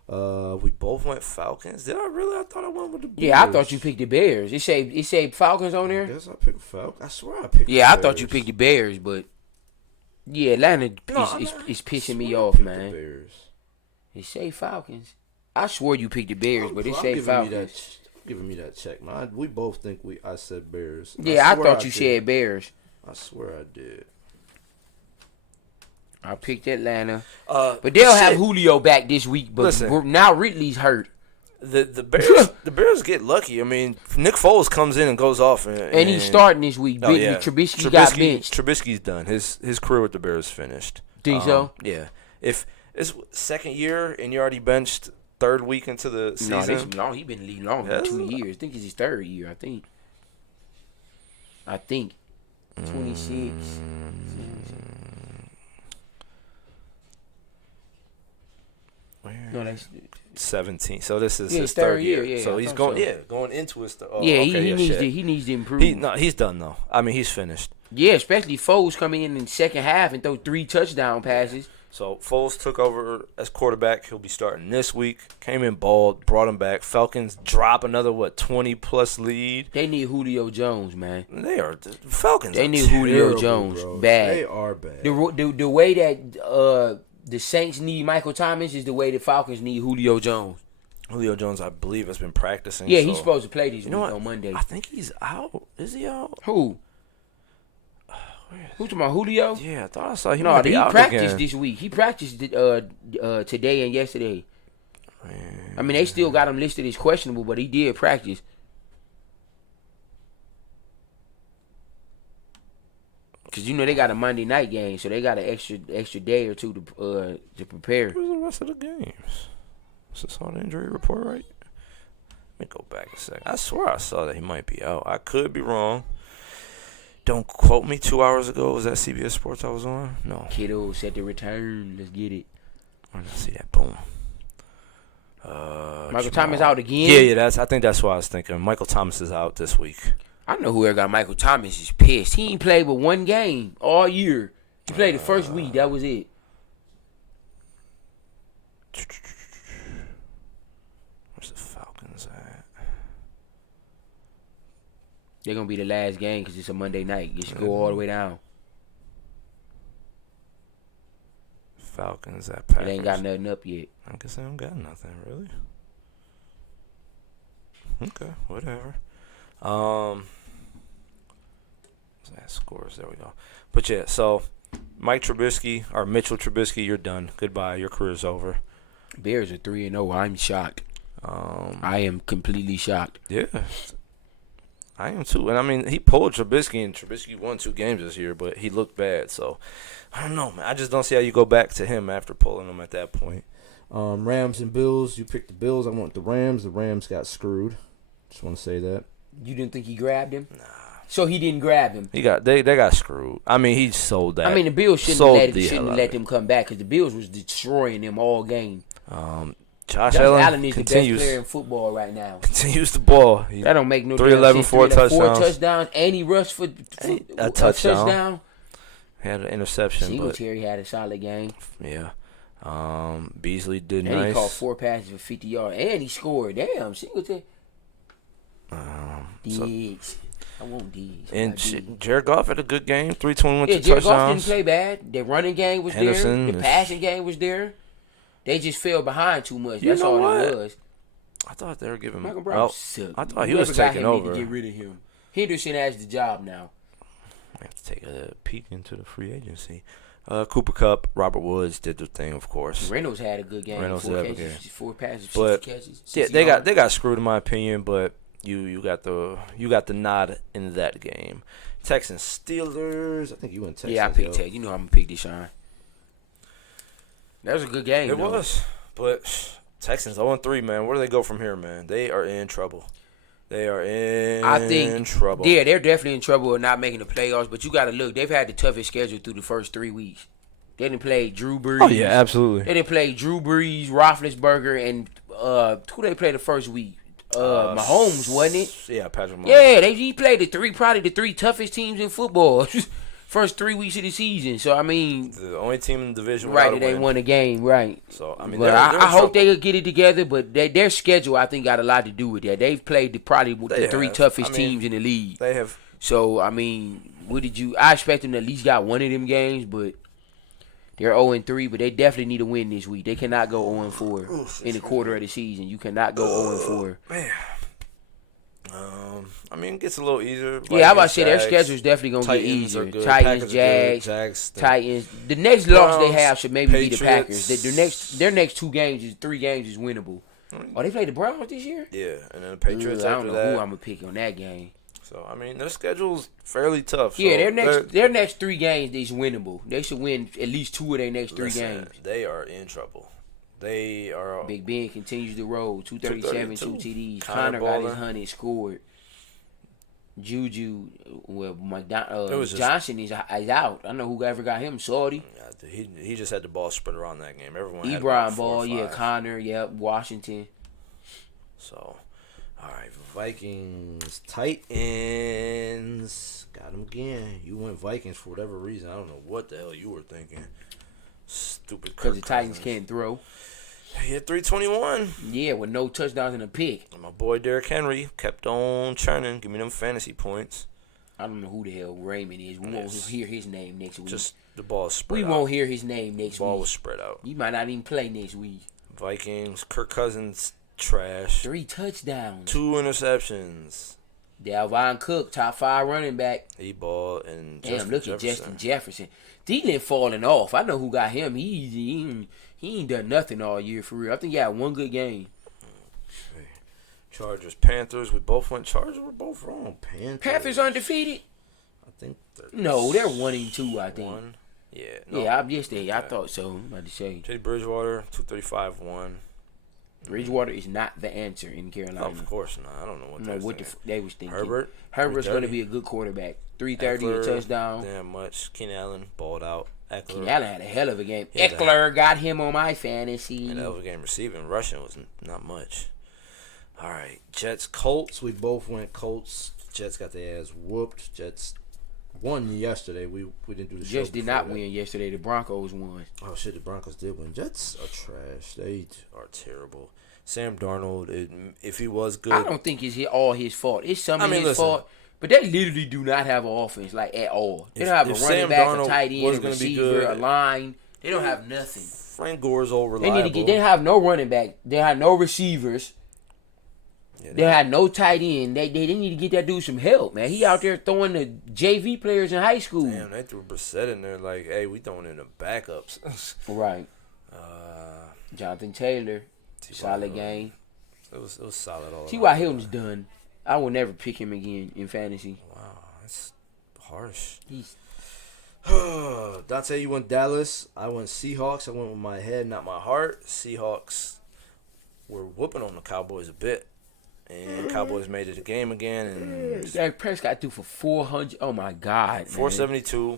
We both went Falcons. Did I really? I thought I went with the Bears. Yeah, I thought you picked the Bears. It say Falcons on there. I guess I picked Falcons. I swear I picked. Yeah, the I thought you Bears. picked the Bears, but yeah, Atlanta is pissing me off, man. It say Falcons. I swore you picked the Bears, but it say Falcons. Giving me that check, man. We both think I said Bears. Yeah, I thought you said Bears. I swear I did. I picked Atlanta, but they'll have Julio back this week. But now Ridley's hurt. The Bears get lucky. I mean, Nick Foles comes in and goes off, and he's starting this week. Trubisky got benched. Trubisky's done. His career with the Bears finished. Think so? Yeah. If it's second year and you're already benched, third week into the season. No, he's been leading long for 2 years. I think it's his third year. I think 26. No, that's 17. So this is his third third year. Yeah, so he's going. Yeah, going into his. He needs to improve. He's done though. I mean, he's finished. Yeah, especially Foles coming in the second half and throw 3 touchdown passes. So Foles took over as quarterback. He'll be starting this week. Came in bald, brought him back. Falcons drop another 20+ lead. They need Julio Jones, man. The Falcons. They need Julio Jones bad. They are bad. The way that the Saints need Michael Thomas is the way the Falcons need Julio Jones. Julio Jones, I believe, has been practicing. Yeah, he's supposed to play this week on Monday. I think he's out. Is he out? Who? Who's talking about Julio? Yeah, I thought I saw him. No, he practiced this week. He practiced today and yesterday. Man. I mean, they still got him listed as questionable, but he did practice. Cause they got a Monday night game, so they got an extra day or two to prepare. Where's the rest of the games? Is this on the injury report right? Let me go back a second. I swear I saw that he might be out. I could be wrong. Don't quote me. 2 hours ago, was that CBS Sports I was on? No. Kiddo set the return. Let's get it. I didn't see that. Boom. Michael Thomas out again? Yeah. I think that's what I was thinking. Michael Thomas is out this week. I know whoever got Michael Thomas is pissed. He ain't played but one game all year. He played the first week. That was it. Where's the Falcons at? They're going to be the last game because it's a Monday night. You should go all the way down. Falcons at Packers. They ain't got nothing up yet. I guess they don't got nothing, really. Okay, whatever. That scores. There we go. But yeah, so Mitchell Trubisky, you're done. Goodbye. Your career's over. Bears are 3-0. I'm shocked. I am completely shocked. Yeah. I am too. And I mean, he pulled Trubisky, and Trubisky won 2 games this year, but he looked bad. So I don't know, man. I just don't see how you go back to him after pulling him at that point. Rams and Bills. You picked the Bills. I went the Rams. The Rams got screwed. Just want to say that. You didn't think he grabbed him? Nah. So he didn't grab him. They got screwed. I mean, he sold that. I mean, the Bills shouldn't have let them come back because the Bills was destroying them all game. Josh Allen is the best player in football right now. Continues the ball. That don't make no 311, 4 touchdowns. 4 touchdowns, and he rushed for a touchdown. He had an interception. Singletary had a solid game. Yeah. Beasley did and nice. He caught 4 passes for 50 yards, and he scored. Damn, Singletary. I want these. And Jared Goff had a good game. 321 2 touchdowns. Jared Goff didn't play bad. The running game was there. The passing game was there. They just fell behind too much. That's all it was. I thought they were giving Michael Brown sucked. I thought he was taking over. Need to get rid of him. Henderson has the job now. I have to take a peek into the free agency. Cooper Kupp, Robert Woods did the thing, of course. Reynolds had a good game. Reynolds had a good game. 4 passes, 60 catches. Yeah, they got screwed in my opinion, but you got the nod in that game. Texans Steelers. I think you went Texans. Yeah, I picked Texans. You know I'm gonna pick Deshaun. That was a good game. It was, but Texans 0-3, man. Where do they go from here, man? They are in trouble. They are in trouble. Yeah, they're definitely in trouble of not making the playoffs. But you got to look. They've had the toughest schedule through the first 3 weeks. They didn't play Drew Brees. Oh yeah, absolutely. They didn't play Drew Brees, Roethlisberger, and who they played the first week? Mahomes, wasn't it? Yeah, Patrick Mahomes. Yeah, he played probably the 3 toughest teams in football. first 3 weeks of the season. So I mean, the only team in the division right, they won a game, right? So I mean, but I hope they could get it together. But their schedule, I think, got a lot to do with that. They've played the 3 toughest teams in the league. They have. So I mean, I expect them to at least got one of them games, but they're 0-3. But they definitely need a win this week. They cannot go 0-4 in the quarter of the season. You cannot go 0-4. Man. I mean, it gets a little easier. Yeah, I'm about to say their schedule's definitely gonna get easier. Titans, Jags, Titans. The next loss they have should maybe be the Packers. Their next 3 games is winnable. Oh, they played the Browns this year? Yeah, and then the Patriots. I don't know who I'm gonna pick on that game. So I mean, their schedule's fairly tough. Yeah, their next 3 games is winnable. They should win at least 2 of their next 3 games. They are in trouble. They are. Big Ben continues to roll. 237, 2 TDs. Connor got his 100 scored. Juju, Johnson is out. I know who ever got him. Saudi. He just had the ball spread around that game. Everyone had Ebron ball. Yeah, Connor. Yep. Washington. So, all right, Vikings, Titans. Got him again. You went Vikings for whatever reason. I don't know what the hell you were thinking. Stupid. Because the Titans can't throw. He had 321. Yeah, with no touchdowns and a pick. And my boy Derrick Henry kept on churning. Give me them fantasy points. I don't know who the hell Raymond is. We won't hear his name next week. Just the ball spread out. We won't hear his name next week. The ball was spread out. He might not even play next week. Vikings, Kirk Cousins, trash. 3 touchdowns. 2 interceptions. Dalvin Cook, top 5 running back. He balled and damn, look at Justin Jefferson. Thielen falling off. I know who got him. He ain't done nothing all year for real. I think he had 1 good game. Okay. Chargers, Panthers. We both went Chargers. We're both wrong. Panthers undefeated? I think no, they're 1-2. I think. 1? Yeah. No. Yeah, I thought so. I'm about to say. Teddy Bridgewater, 235-1. Bridgewater is not the answer in Carolina. Of course not. I don't know what they was thinking. Herbert's going to be a good quarterback. 330 a touchdown. Damn much. Keenan Allen balled out. Keenan Allen had a hell of a game. Eckler got him on my fantasy. And that was a game receiving. Rushing was not much. All right. Jets, Colts. We both went Colts. Jets got their ass whooped. Jets won yesterday. We didn't do the show. Jets did not win yesterday. The Broncos won. Oh, shit. The Broncos did win. Jets are trash. They are terrible. Sam Darnold, if he was good. I don't think it's all his fault. It's some of his fault. But they literally do not have an offense, like, at all. They don't have a running back, a tight end, a receiver, a line. They don't have nothing. Frank Gore's all reliable. They didn't have no running back. They had no receivers. Yeah, they had no tight end. They need to get that dude some help, man. He out there throwing the JV players in high school. Damn, they threw Brissett in there like, hey, we throwing in the backups. Right. Jonathan Taylor, solid game. It was solid all around. T.Y. Hilton's done. I will never pick him again in fantasy. Wow, that's harsh. Dante, you went Dallas. I went Seahawks. I went with my head, not my heart. Seahawks were whooping on the Cowboys a bit. And Cowboys made it a game again. And Dak Prescott threw for 400. Oh, my God. 472.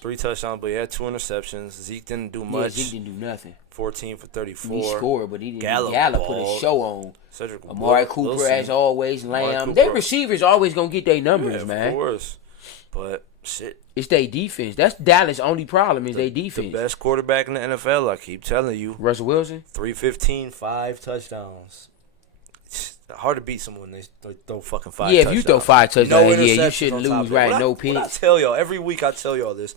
3 touchdowns, but he had 2 interceptions. Zeke didn't do much. Yeah, Zeke didn't do nothing. 14 for 34. He scored, but he didn't. Gallup put a show on. Cedric Amari Cooper, Wilson, as always, Lamb. Their receivers always going to get their numbers, man. Of course. But, shit. It's their defense. That's Dallas' only problem is their defense. The best quarterback in the NFL, I keep telling you. Russell Wilson? 315, 5 touchdowns. It's hard to beat someone when they throw fucking 5 touchdowns. Yeah, if you throw 5 touchdowns, you shouldn't lose, right? No picks. I tell y'all, every week I tell y'all this.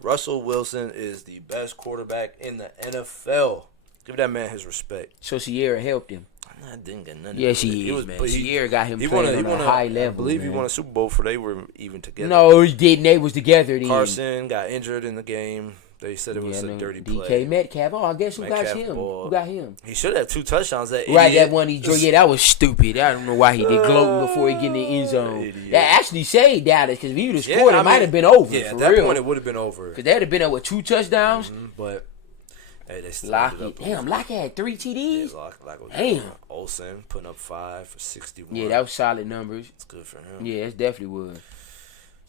Russell Wilson is the best quarterback in the NFL. Give that man his respect. So Sierra helped him. I didn't get nothing. Yes, he is, man. Sierra got him playing on a high level. I believe he won a Super Bowl for they were even together. No, he didn't. They was together then. Carson got injured in the game. They said it was a dirty play. DK Metcalf. Oh, I guess who got him? Who got him? He should have 2 touchdowns. That right, idiot. that one he drew. Yeah, that was stupid. I don't know why he did gloating before he get in the end zone. That actually saved Dallas because if he would have scored, it might have been over. Yeah, for at that real. point it would have been over. Because they'd have been up with 2 touchdowns. Mm-hmm, but hey, they still Lockett. Damn, Lockett had 3 TDs. Yeah, Lockett Damn. Olsen putting up 5 for 61. Yeah, that was solid numbers. It's good for him. Yeah, it definitely was.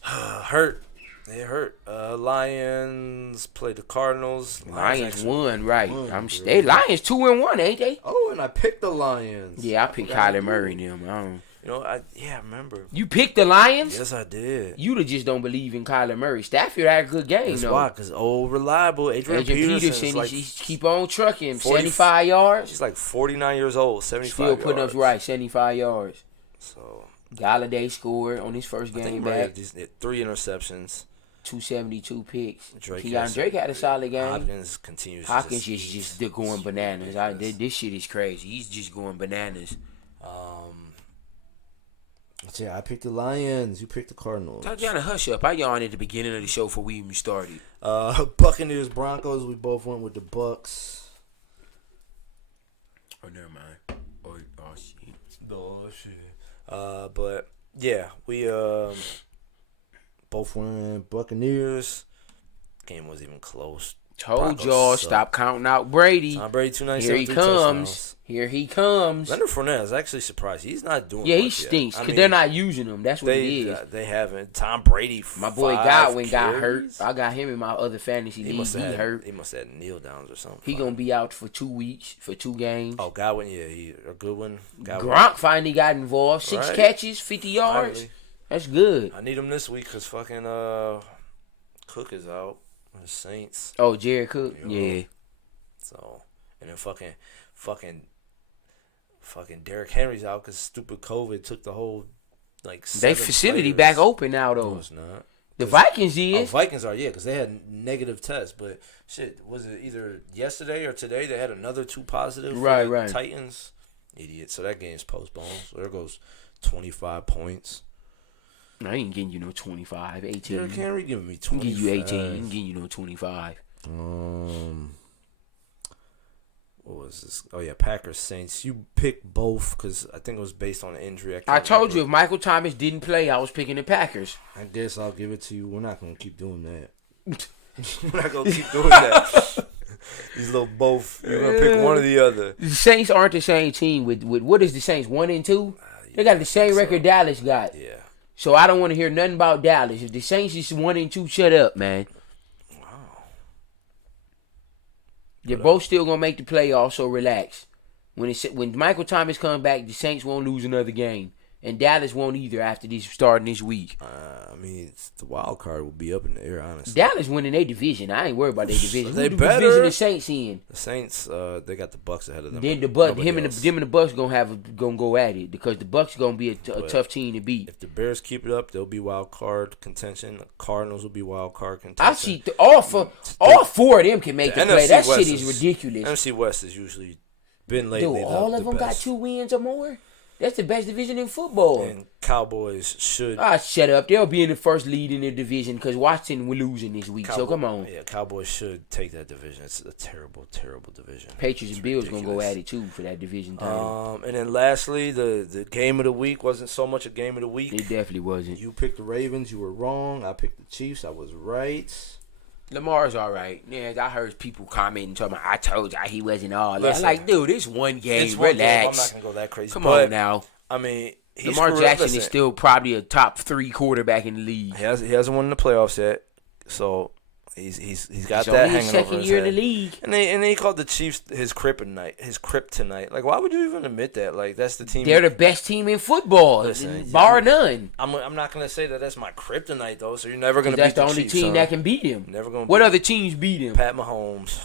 Hurt. It hurt. Lions played the Cardinals. Lions won, right? Lions 2-1, ain't they? Oh, and I picked the Lions. Yeah, I picked Kyler Murray and them. You know, I remember. You picked the Lions? Yes, I did. You just don't believe in Kyler Murray. Stafford had a good game, That's though. why, because reliable. Adrian Peterson like, he keep on trucking. 75 yards. He's like 49 years old, 75 Still putting up 75 yards. So Galladay scored on his first game back. 3 interceptions. 272 picks. Drake had a solid game. Hopkins continues. Hopkins just going bananas. This shit is crazy. He's just going bananas. Yeah, I picked the Lions. You picked the Cardinals. I gotta hush up. I yawned at the beginning of the show before we even started. Buccaneers, Broncos. We both went with the Bucks. Oh, never mind. Oh shit. Oh shit. But yeah, we both went Buccaneers. Game wasn't even close. Told Broncos y'all, suck. stop counting out Brady. Tom Brady 297. Here he comes. Here he comes. Leonard Fournette is actually surprised. He's not doing. Yeah, he much yet. stinks because they're not using him. That's what it is. They haven't. Tom Brady. My boy Godwin got hurt. I got him in my other fantasy league. He hurt. He must have had kneel downs or something. He gonna be out for 2 weeks for 2 games. Oh, Godwin, yeah, a good one. Gronk finally got involved. 6 catches, 50 yards. Finally. That's good. I need him this week because fucking Cook is out. The Saints. Oh, Jared Cook. Yeah. So, and then fucking Derrick Henry's out because stupid COVID took the whole they facility back open now though. No, it's not. The Vikings is. Oh, Vikings are, because they had negative tests. But shit, was it either yesterday or today they had another 2 positive? Right. Titans, idiot. So that game's postponed. So there goes 25 points. I ain't getting you no 25, 18. Derrick Henry giving me 25. I give you 18. I ain't getting you no 25. What was this? Oh, yeah, Packers, Saints. You picked both because I think it was based on an injury. I told you if Michael Thomas didn't play, I was picking the Packers. I guess I'll give it to you. We're not going to keep doing that. We're not going to keep doing that. These little both. You're going to pick one or the other. The Saints aren't the same team with what is the Saints, 1-2? They got the same record Dallas got. Yeah. So I don't want to hear nothing about Dallas. If the Saints is 1-2, shut up, man. Wow. They're both still gonna make the playoffs, so relax. When Michael Thomas comes back, the Saints won't lose another game, and Dallas won't either after this starting this week. I mean, the wild card will be up in the air, honestly. Dallas winning their division. I ain't worried about their division. They Who better. division the Saints in? The Saints, they got the Bucks ahead of them. Then them and the Bucks gonna go at it because the Bucks gonna be a tough team to beat. If the Bears keep it up, they'll be wild card contention. The Cardinals will be wild card contention. I see all 4 of them can make the play. That shit is ridiculous. NFC West has usually been lately. Dude, all of them got 2 wins or more. That's the best division in football. And Cowboys should. Shut up. They'll be in the first lead in their division because Washington will losing this week. So come on. Yeah, Cowboys should take that division. It's a terrible, terrible division. Patriots and Bills gonna go at it too for that division title. And then lastly, the game of the week wasn't so much a game of the week. It definitely wasn't. You picked the Ravens. You were wrong. I picked the Chiefs. I was right. Lamar's all right. Yeah, I heard people commenting, talking about, I told you he wasn't all that. Like, dude, it's one game. It's relax. One game. I'm not going to go that crazy. Come on now. I mean, Lamar Jackson is still probably a top 3 quarterback in the league. He hasn't won the playoffs yet, so he's got He's that only hanging his second over his year head. in the league. And they called the Chiefs his kryptonite. Like, why would you even admit that? Like, that's the team. They're the best team in football, bar none. I'm not gonna say that that's my kryptonite though. So you're never gonna beat that's the only Chiefs, team that can beat him. Never gonna. What other teams beat him? Pat Mahomes.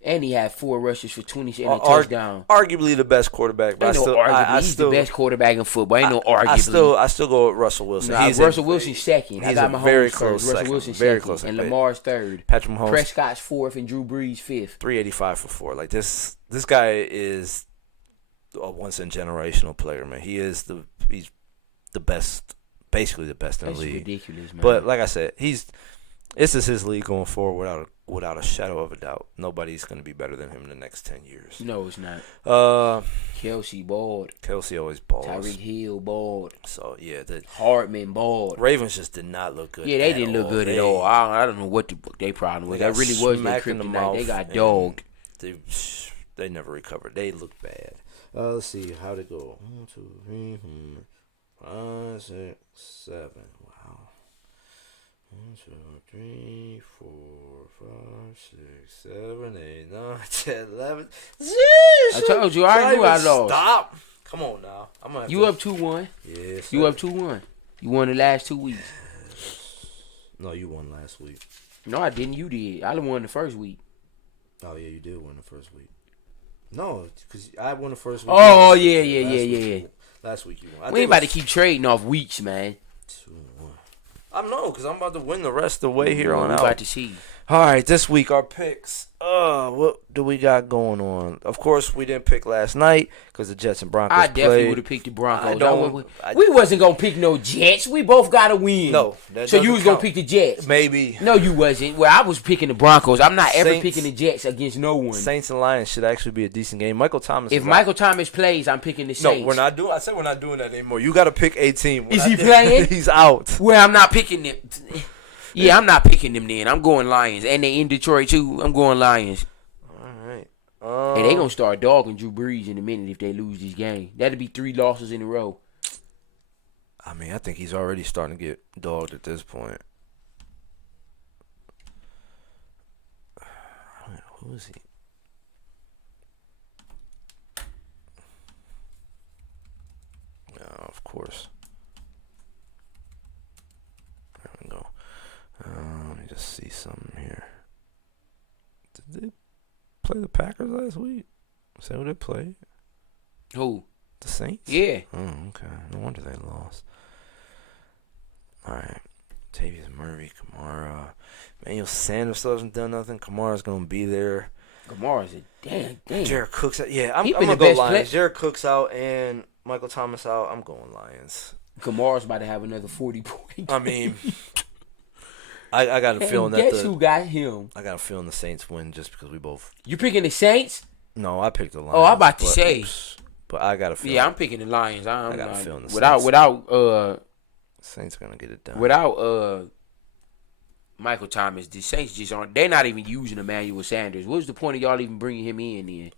And he had 4 rushes for 20 and a touchdown. Arguably the best quarterback. But he's the best quarterback in football. Ain't no arguably. I still go with Russell Wilson. Russell Wilson's second. I got Mahomes very first. Russell Second. Wilson's very second. close. And Lamar's third. Patrick Mahomes. Prescott's 4th and Drew Brees 5th. 385 for 4. Like this guy is a once in generational player, man. He's the best, basically the best in the league. That's ridiculous, man. But like I said, this is his league going forward without a shadow of a doubt. Nobody's going to be better than him in the next 10 years. No, it's not. Kelsey balled. Kelsey always balls. Tyreek Hill balled. So, yeah. Hardman balled. Ravens just did not look good. Yeah, they didn't look good at all. I don't know what their problem was. That really was their kryptonite. They got dogged. They never recovered. They looked bad. Let's see. How'd it go? 1, 2, 3, 5, 6, 7. Wow. 1, 2, 3, 4, 5, 6, 7, 8, 9, 10, 11. I told you, I knew I lost. Stop. Come on now. I'm gonna have You up 2-1. Yes. You up 2-1. You won the last 2 weeks. No, you won last week. No, I didn't. You did. I won the first week. Oh yeah, you did win the first week. No, because I won the first week. Oh yeah. Last week you won. We ain't about to keep trading off weeks, man. 2-1. I know, because I'm about to win the rest of the way here on out. We about to see. All right, this week our picks. What do we got going on? Of course, we didn't pick last night because the Jets and Broncos I definitely played. would have picked the Broncos. We wasn't going to pick no Jets. We both got to win. No. So you was going to pick the Jets? Maybe. No, you wasn't. Well, I was picking the Broncos. I'm not ever picking the Jets against no one. Saints and Lions should actually be a decent game. Michael Thomas. If Michael Thomas plays, I'm picking the Saints. No, we're not doing. I said we're not doing that anymore. You got to pick a team. Is he playing? He's out. Well, I'm not picking them. Yeah, I'm not picking them then. I'm going Lions. And they in Detroit, too. I'm going Lions. All right. And they going to start dogging Drew Brees in a minute if they lose this game. That'll be 3 losses in a row. I mean, I think he's already starting to get dogged at this point. Who is he? Of course. There we go. Let me just see something here. Did they play the Packers last week? Is that who they played? Who? The Saints? Yeah. Oh, okay. No wonder they lost. All right. Tavius Murray, Kamara. Emmanuel Sanders still hasn't done nothing. Kamara's going to be there. Kamara's a damn. Jared Cook's out. Yeah, I'm going to go Lions. Jared Cook's out and Michael Thomas out. I'm going Lions. Kamara's about to have another 40 points. I mean, I got a feeling that who got him? I got a feeling the Saints win just because we both. You picking the Saints? No, I picked the Lions. Oh, I'm about to say. But I got a feeling. Yeah, I'm picking the Lions. I got a feeling the Saints. Without Saints gonna get it done. Without Michael Thomas, the Saints just aren't. They're not even using Emmanuel Sanders. What was the point of y'all even bringing him in then?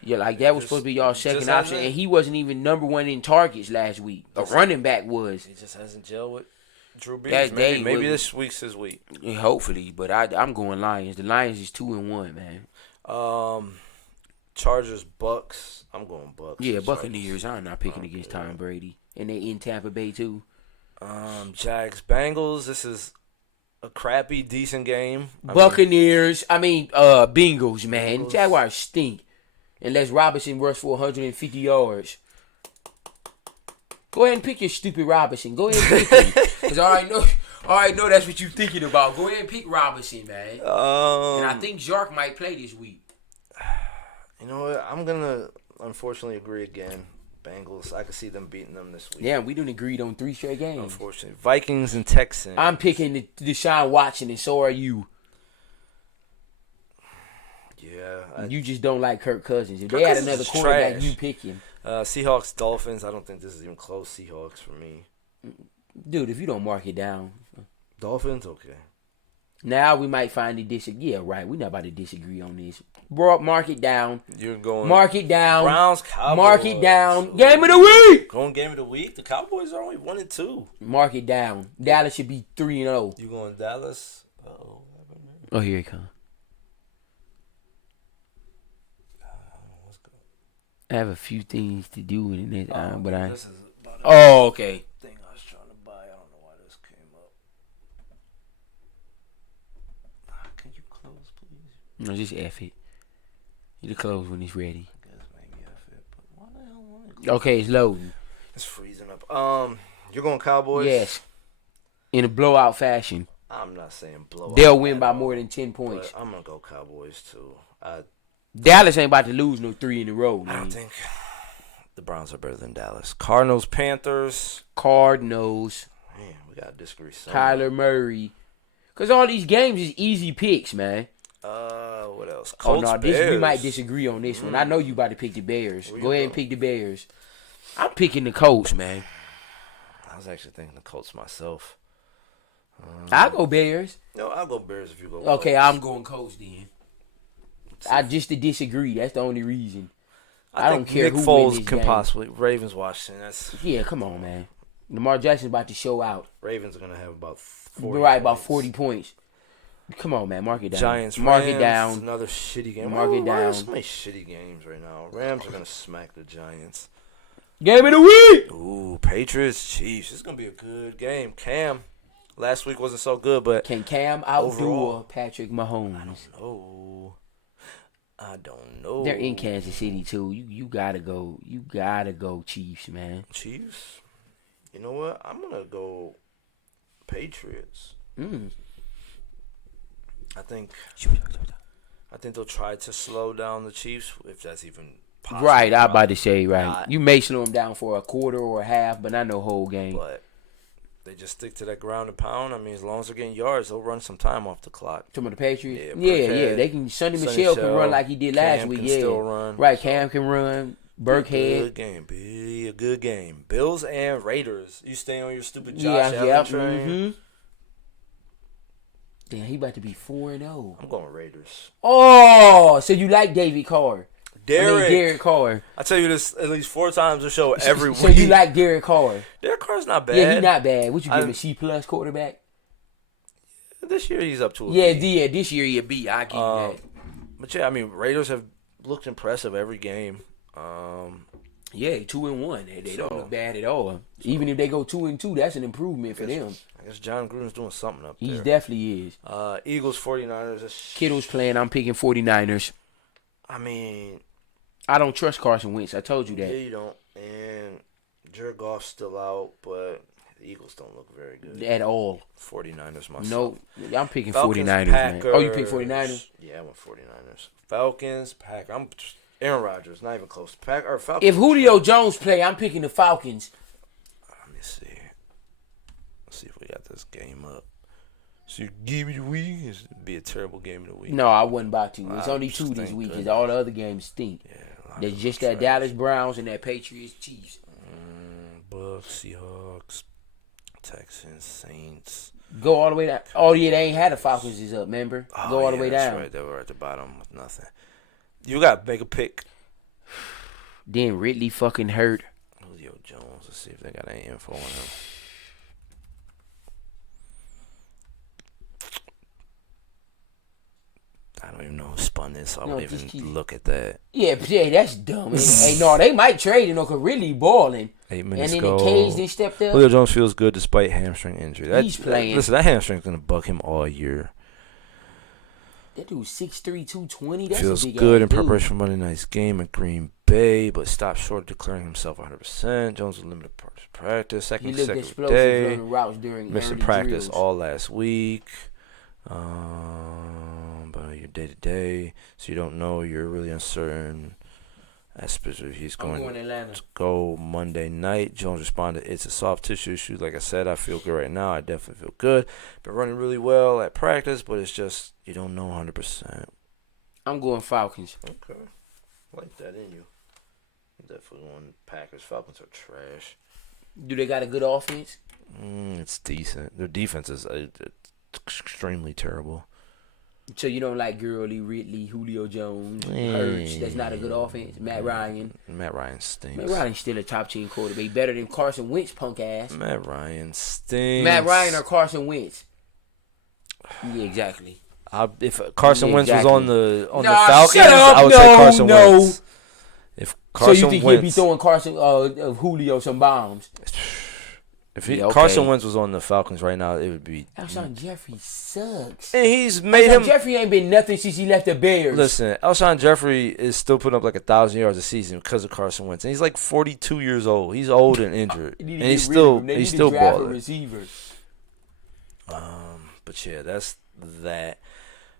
Yeah, like that was supposed to be y'all second option, and he wasn't even number 1 in targets last week. A running back was. He just hasn't gelled with Drew Brees. Maybe this week's his week. Hopefully, but I'm going Lions. The Lions is 2-1, man. Chargers, Bucks. I'm going Bucks. Yeah, Buccaneers. I'm not picking against Tom Brady, and they in Tampa Bay too. Jags, Bengals. This is a crappy, decent game. Bengals, man. Jaguars stink. Unless Robinson rushed for 150 yards. Go ahead and pick your stupid Robinson. Go ahead and pick him. Because I already know that's what you're thinking about. Go ahead and pick Robinson, man. And I think Jark might play this week. You know what? I'm going to unfortunately agree again. Bengals, I can see them beating them this week. Yeah, we done agreed on 3 straight games. Unfortunately. Vikings and Texans. I'm picking Deshaun Watson, and so are you. Yeah. You just don't like Kirk Cousins. If they had another quarterback, you pick him. Seahawks, Dolphins. I don't think this is even close. Seahawks for me. Dude, if you don't mark it down. Dolphins, okay. Now we might find a disagree. Yeah, right. We're not about to disagree on this. Bro, mark it down. You're going. Mark it down. Browns, Cowboys. Mark it down. Game of the week. Going game of the week. The Cowboys are only 1-2. Mark it down. Dallas should be 3-0. You going Dallas? Oh, here it comes. I have a few things to do in this, but I. This is about okay. Thing I was trying to buy. I don't know why this came up. Can you close, please? No, just F it. You close when it's ready. I guess maybe F it, but why the hell won't it? Okay, it's loading. It's freezing up. You're going Cowboys? Yes. In a blowout fashion. I'm not saying blowout. They'll win by more than 10 points. I'm gonna go Cowboys too. Dallas ain't about to lose no 3 in a row, man. I don't think the Browns are better than Dallas. Cardinals, Panthers. Cardinals. Man, we gotta disagree. Kyler Murray. Cause all these games is easy picks, man. What else? Colts, we might disagree on this one. I know you about to pick the Bears. Go ahead and pick the Bears. I'm picking the Colts, man. I was actually thinking the Colts myself. I'll go Bears. No, I'll go Bears if you go. Okay, Colts. I'm going Colts then. I just to disagree. That's the only reason. I don't care Nick who Foles wins this can game. possibly. Ravens, Washington. That's come on, man. Lamar Jackson's about to show out. Ravens are gonna have about 40 Right, about 40 points. Come on, man. Mark it down. Giants, Mark Rams, it down. another shitty game. Mark it down. So many shitty games right now. Rams are gonna smack the Giants. Game of the week. Ooh, Patriots, Chiefs. It's gonna be a good game. Cam, last week wasn't so good, but Can Cam outdo overall, Patrick Mahomes? I don't know. They're in Kansas City too. You gotta go. You gotta go Chiefs, man. Chiefs. You know what? I'm gonna go Patriots. I think they'll try to slow down the Chiefs if that's even possible. Right, I'm about to say right. Not. You may slow them down for a quarter or a half, but not no whole game. But they just stick to that ground and pound. I mean, as long as they're getting yards, they'll run some time off the clock. Some of the Patriots, Yeah, yeah. They can. Sonny Michel can run like he did last Cam week. can Yeah, still run. right. Cam can run. Burkhead. Be a good game. Bills and Raiders. You stay on your stupid Josh Yeah, Allen yeah. train. Damn, he about to be 4-0. I'm going Raiders. Oh, so you like David Carr? Derek Carr. I tell you this at least 4 times a show every week. So you like Derek Carr? Derek Carr's not bad. Yeah, he's not bad. What you give him, a C+ quarterback? This year he's up to a B. This year he a B. I give you that. But yeah, I mean, Raiders have looked impressive every game. Yeah, 2-1. They don't look bad at all. Even if they go 2-2, that's an improvement for them. I guess John Gruden's doing something up there. He definitely is. Eagles, 49ers. Kittle's playing. I'm picking 49ers. I mean, I don't trust Carson Wentz. I told you that. Yeah, you don't. And Jared Goff's still out, but the Eagles don't look very good. At all. 49ers myself. No, I'm picking Falcons, 49ers, Packers. man. Oh, you pick 49ers? Yeah, I went 49ers. Falcons, Packers. I'm Aaron Rodgers, not even close. Falcons. If Julio Jones play, I'm picking the Falcons. Let me see. Let's see if we got this game up. So you give me the week. It'd be a terrible game of the week. No, I wasn't about to. It's only 2 this week because all the other games stink. Yeah, There's just that Dallas Browns and that Patriots Chiefs. Bucks, Seahawks, Texans, Saints. Go all the way down. Oh, yeah, they ain't had the Falcons is up, remember? Go all the way that's down. right. They were at the bottom with nothing. You got to make a pick. Then Ridley fucking hurt. Julio Jones. Let's see if they got any info on him. I don't even know who spun this, so I wouldn't even look at that. Yeah, that's dumb. Hey, no, they might trade him because Ridley balling. 8 minutes and ago. then the Cage they stepped up. Julio Jones feels good despite hamstring injury. He's playing. Listen, that hamstring's going to bug him all year. That dude's 6'3", 220. That's Feels a big good ass in dude. preparation for Monday night's game at Green Bay, but stopped short of declaring himself 100%. Jones was limited practice, He second looked consecutive explosive day. running routes during Missing early practice drills. all last week. But your day to day, so you don't know. You're really uncertain. Aspects of he's going Atlanta. to go Monday night. Jones responded, "It's a soft tissue issue. Like I said, I feel good right now. I definitely feel good. Been running really well at practice, but it's just you don't know 100%." I'm going Falcons. Okay, like that in you. Definitely going Packers. Falcons are trash. Do they got a good offense? It's decent. Their defense is extremely terrible. So you don't like Gurley, Ridley, Julio Jones, Hurts? That's not a good offense. Matt Ryan stinks. Matt Ryan's still a top 10 quarterback. Better than Carson Wentz, punk ass. Matt Ryan stinks. Matt Ryan or Carson Wentz? Yeah, exactly. If Carson Wentz was on the Falcons, shut up. I would say Carson Wentz. If Carson so you think Wentz, he'd be throwing Julio some bombs? If Carson Wentz was on the Falcons right now, it would be. Alshon Jeffrey sucks. And he's made him. Jeffrey ain't been nothing since he left the Bears. Listen, Alshon Jeffrey is still putting up like 1,000 yards a season because of Carson Wentz, and he's like 42 years old. He's old and injured, and he's still balling. Receivers. But yeah, that's that.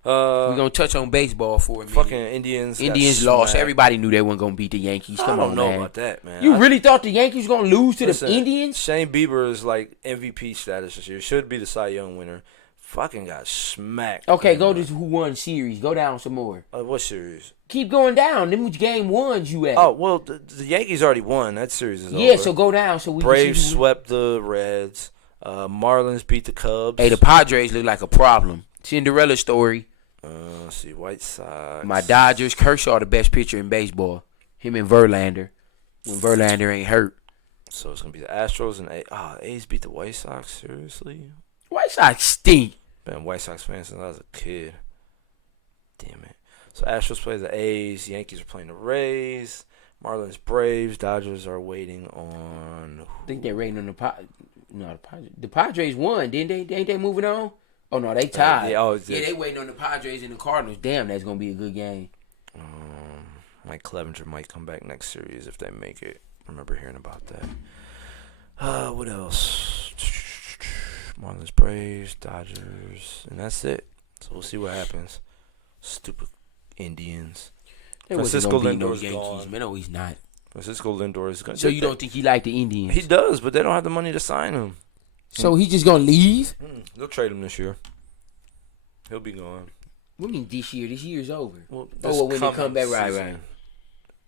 We're gonna touch on baseball for a minute. Fucking Indians lost. Everybody knew they weren't gonna beat the Yankees. Come on, man. I don't know about that, man. You really thought the Yankees were gonna lose to the Indians? Shane Bieber is like MVP status this year. Should be the Cy Young winner. Fucking got smacked. Okay, go to who won series. Go down some more. What series? Keep going down. Them which game ones you at? Oh well, the Yankees already won. That series is over. Yeah, so go down so we. Braves swept the Reds. Marlins beat the Cubs. Hey, the Padres look like a problem. Cinderella story. Let's see, White Sox. My Dodgers. Kershaw, the best pitcher in baseball. Him and Verlander. When Verlander ain't hurt. So it's gonna be the Astros and A's beat the White Sox. Seriously? White Sox stink. Been a White Sox fan since I was a kid. Damn it. So Astros play the A's. Yankees are playing the Rays. Marlins, Braves. Dodgers are waiting on. I think they're waiting on the Padres. The Padres won, didn't they? Ain't they moving on? Oh no, they tied. They waiting on the Padres and the Cardinals. Damn, that's gonna be a good game. Mike Clevenger might come back next series if they make it. I remember hearing about that. What else? Marlins, Braves, Dodgers, and that's it. So we'll see what happens. Stupid Indians. Francisco Lindor's gone. Man, no, he's not. Francisco Lindor is gone. So you don't think he like the Indians? He does, but they don't have the money to sign him. So he just gonna leave? They'll trade him this year. He'll be gone. What do you mean this year? This year's over. Well, when they come back, right.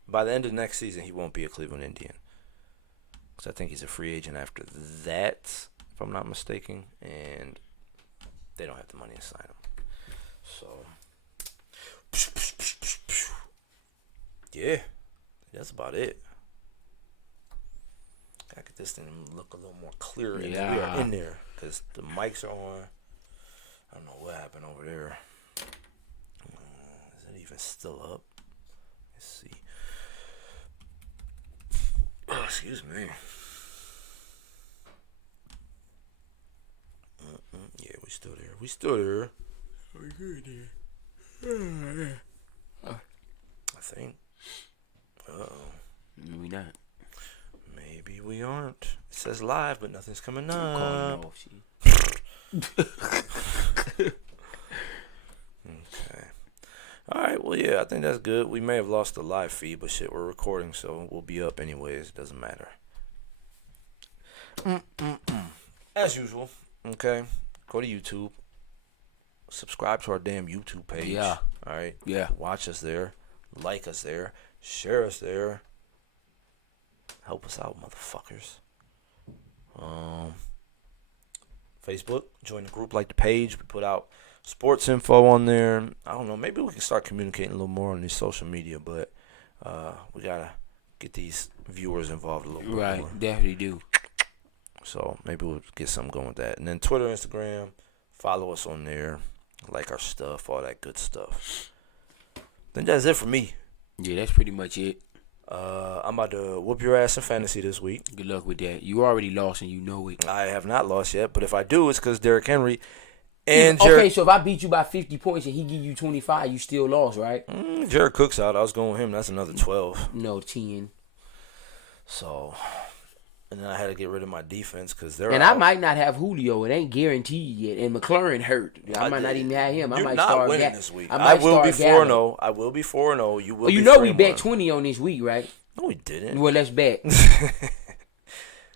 By the end of next season, he won't be a Cleveland Indian. Because I think he's a free agent after that, if I'm not mistaken. And they don't have the money to sign him. So, yeah, that's about it. Gotta get this thing to look a little more clear. And we are in there. Because the mics are on. I don't know what happened over there. Is it even still up? Let's see. Oh, excuse me. Yeah, we still there. We good there. I think. We not. Maybe we aren't. It says live, but nothing's coming up. Okay. All right. Well, yeah, I think that's good. We may have lost the live feed, but shit, we're recording, so we'll be up anyways. It doesn't matter. As usual. Okay. Go to YouTube. Subscribe to our damn YouTube page. Yeah. All right. Yeah. Watch us there. Like us there. Share us there. Help us out, motherfuckers. Facebook, join the group, like the page. We put out sports info on there. I don't know, maybe we can start communicating a little more on these social media, but we gotta get these viewers involved a little bit more. Right, definitely do. So maybe we'll get something going with that. And then Twitter, Instagram, follow us on there, like our stuff, all that good stuff. Then that's it for me. Yeah, that's pretty much it. I'm about to whoop your ass in fantasy this week. Good luck with that. You already lost and you know it. I have not lost yet, but if I do, it's because Derrick Henry and okay, so if I beat you by 50 points and he give you 25, you still lost, right? Jared Cook's out. I was going with him. That's another 12. No, 10. So, and then I had to get rid of my defense because they're and out. I might not have Julio. It ain't guaranteed yet. And McLaurin hurt. I might not even have him. You're I might not start winning this week. I will be 4-0. I will be 4-0. You will be 3-1. We bet 20 on this week, right? No, we didn't. Well, let's bet.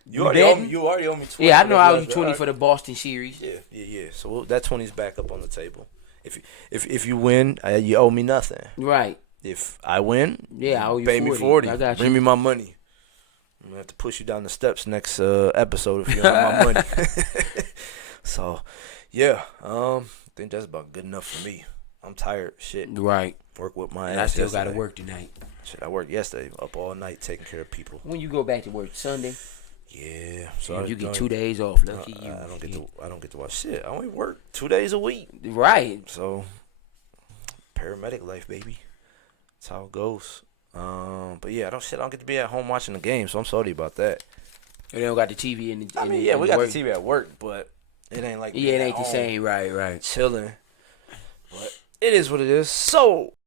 You already owe me 20. Yeah, I know I owe you 20 for the Boston series. Yeah. So that 20's back up on the table. If you win, you owe me nothing. Right. If I win, I owe you pay 40. me 40. I got you. Bring me my money. I'm gonna have to push you down the steps next episode if you don't have my money. So, yeah, I think that's about good enough for me. I'm tired. Shit. Right. Work with my ass. And I still yesterday. gotta work tonight. Shit, I worked yesterday, up all night taking care of people. When you go back to work Sunday? Yeah. So you get 2 days off. Lucky you. I don't get to watch shit. I only work 2 days a week. Right. So, paramedic life, baby. That's how it goes. But yeah, I don't get to be at home watching the game, so I'm sorry about that. They don't got the TV in the. We got the TV at work, but it ain't like it ain't the same. Right. Chilling. But it is what it is. So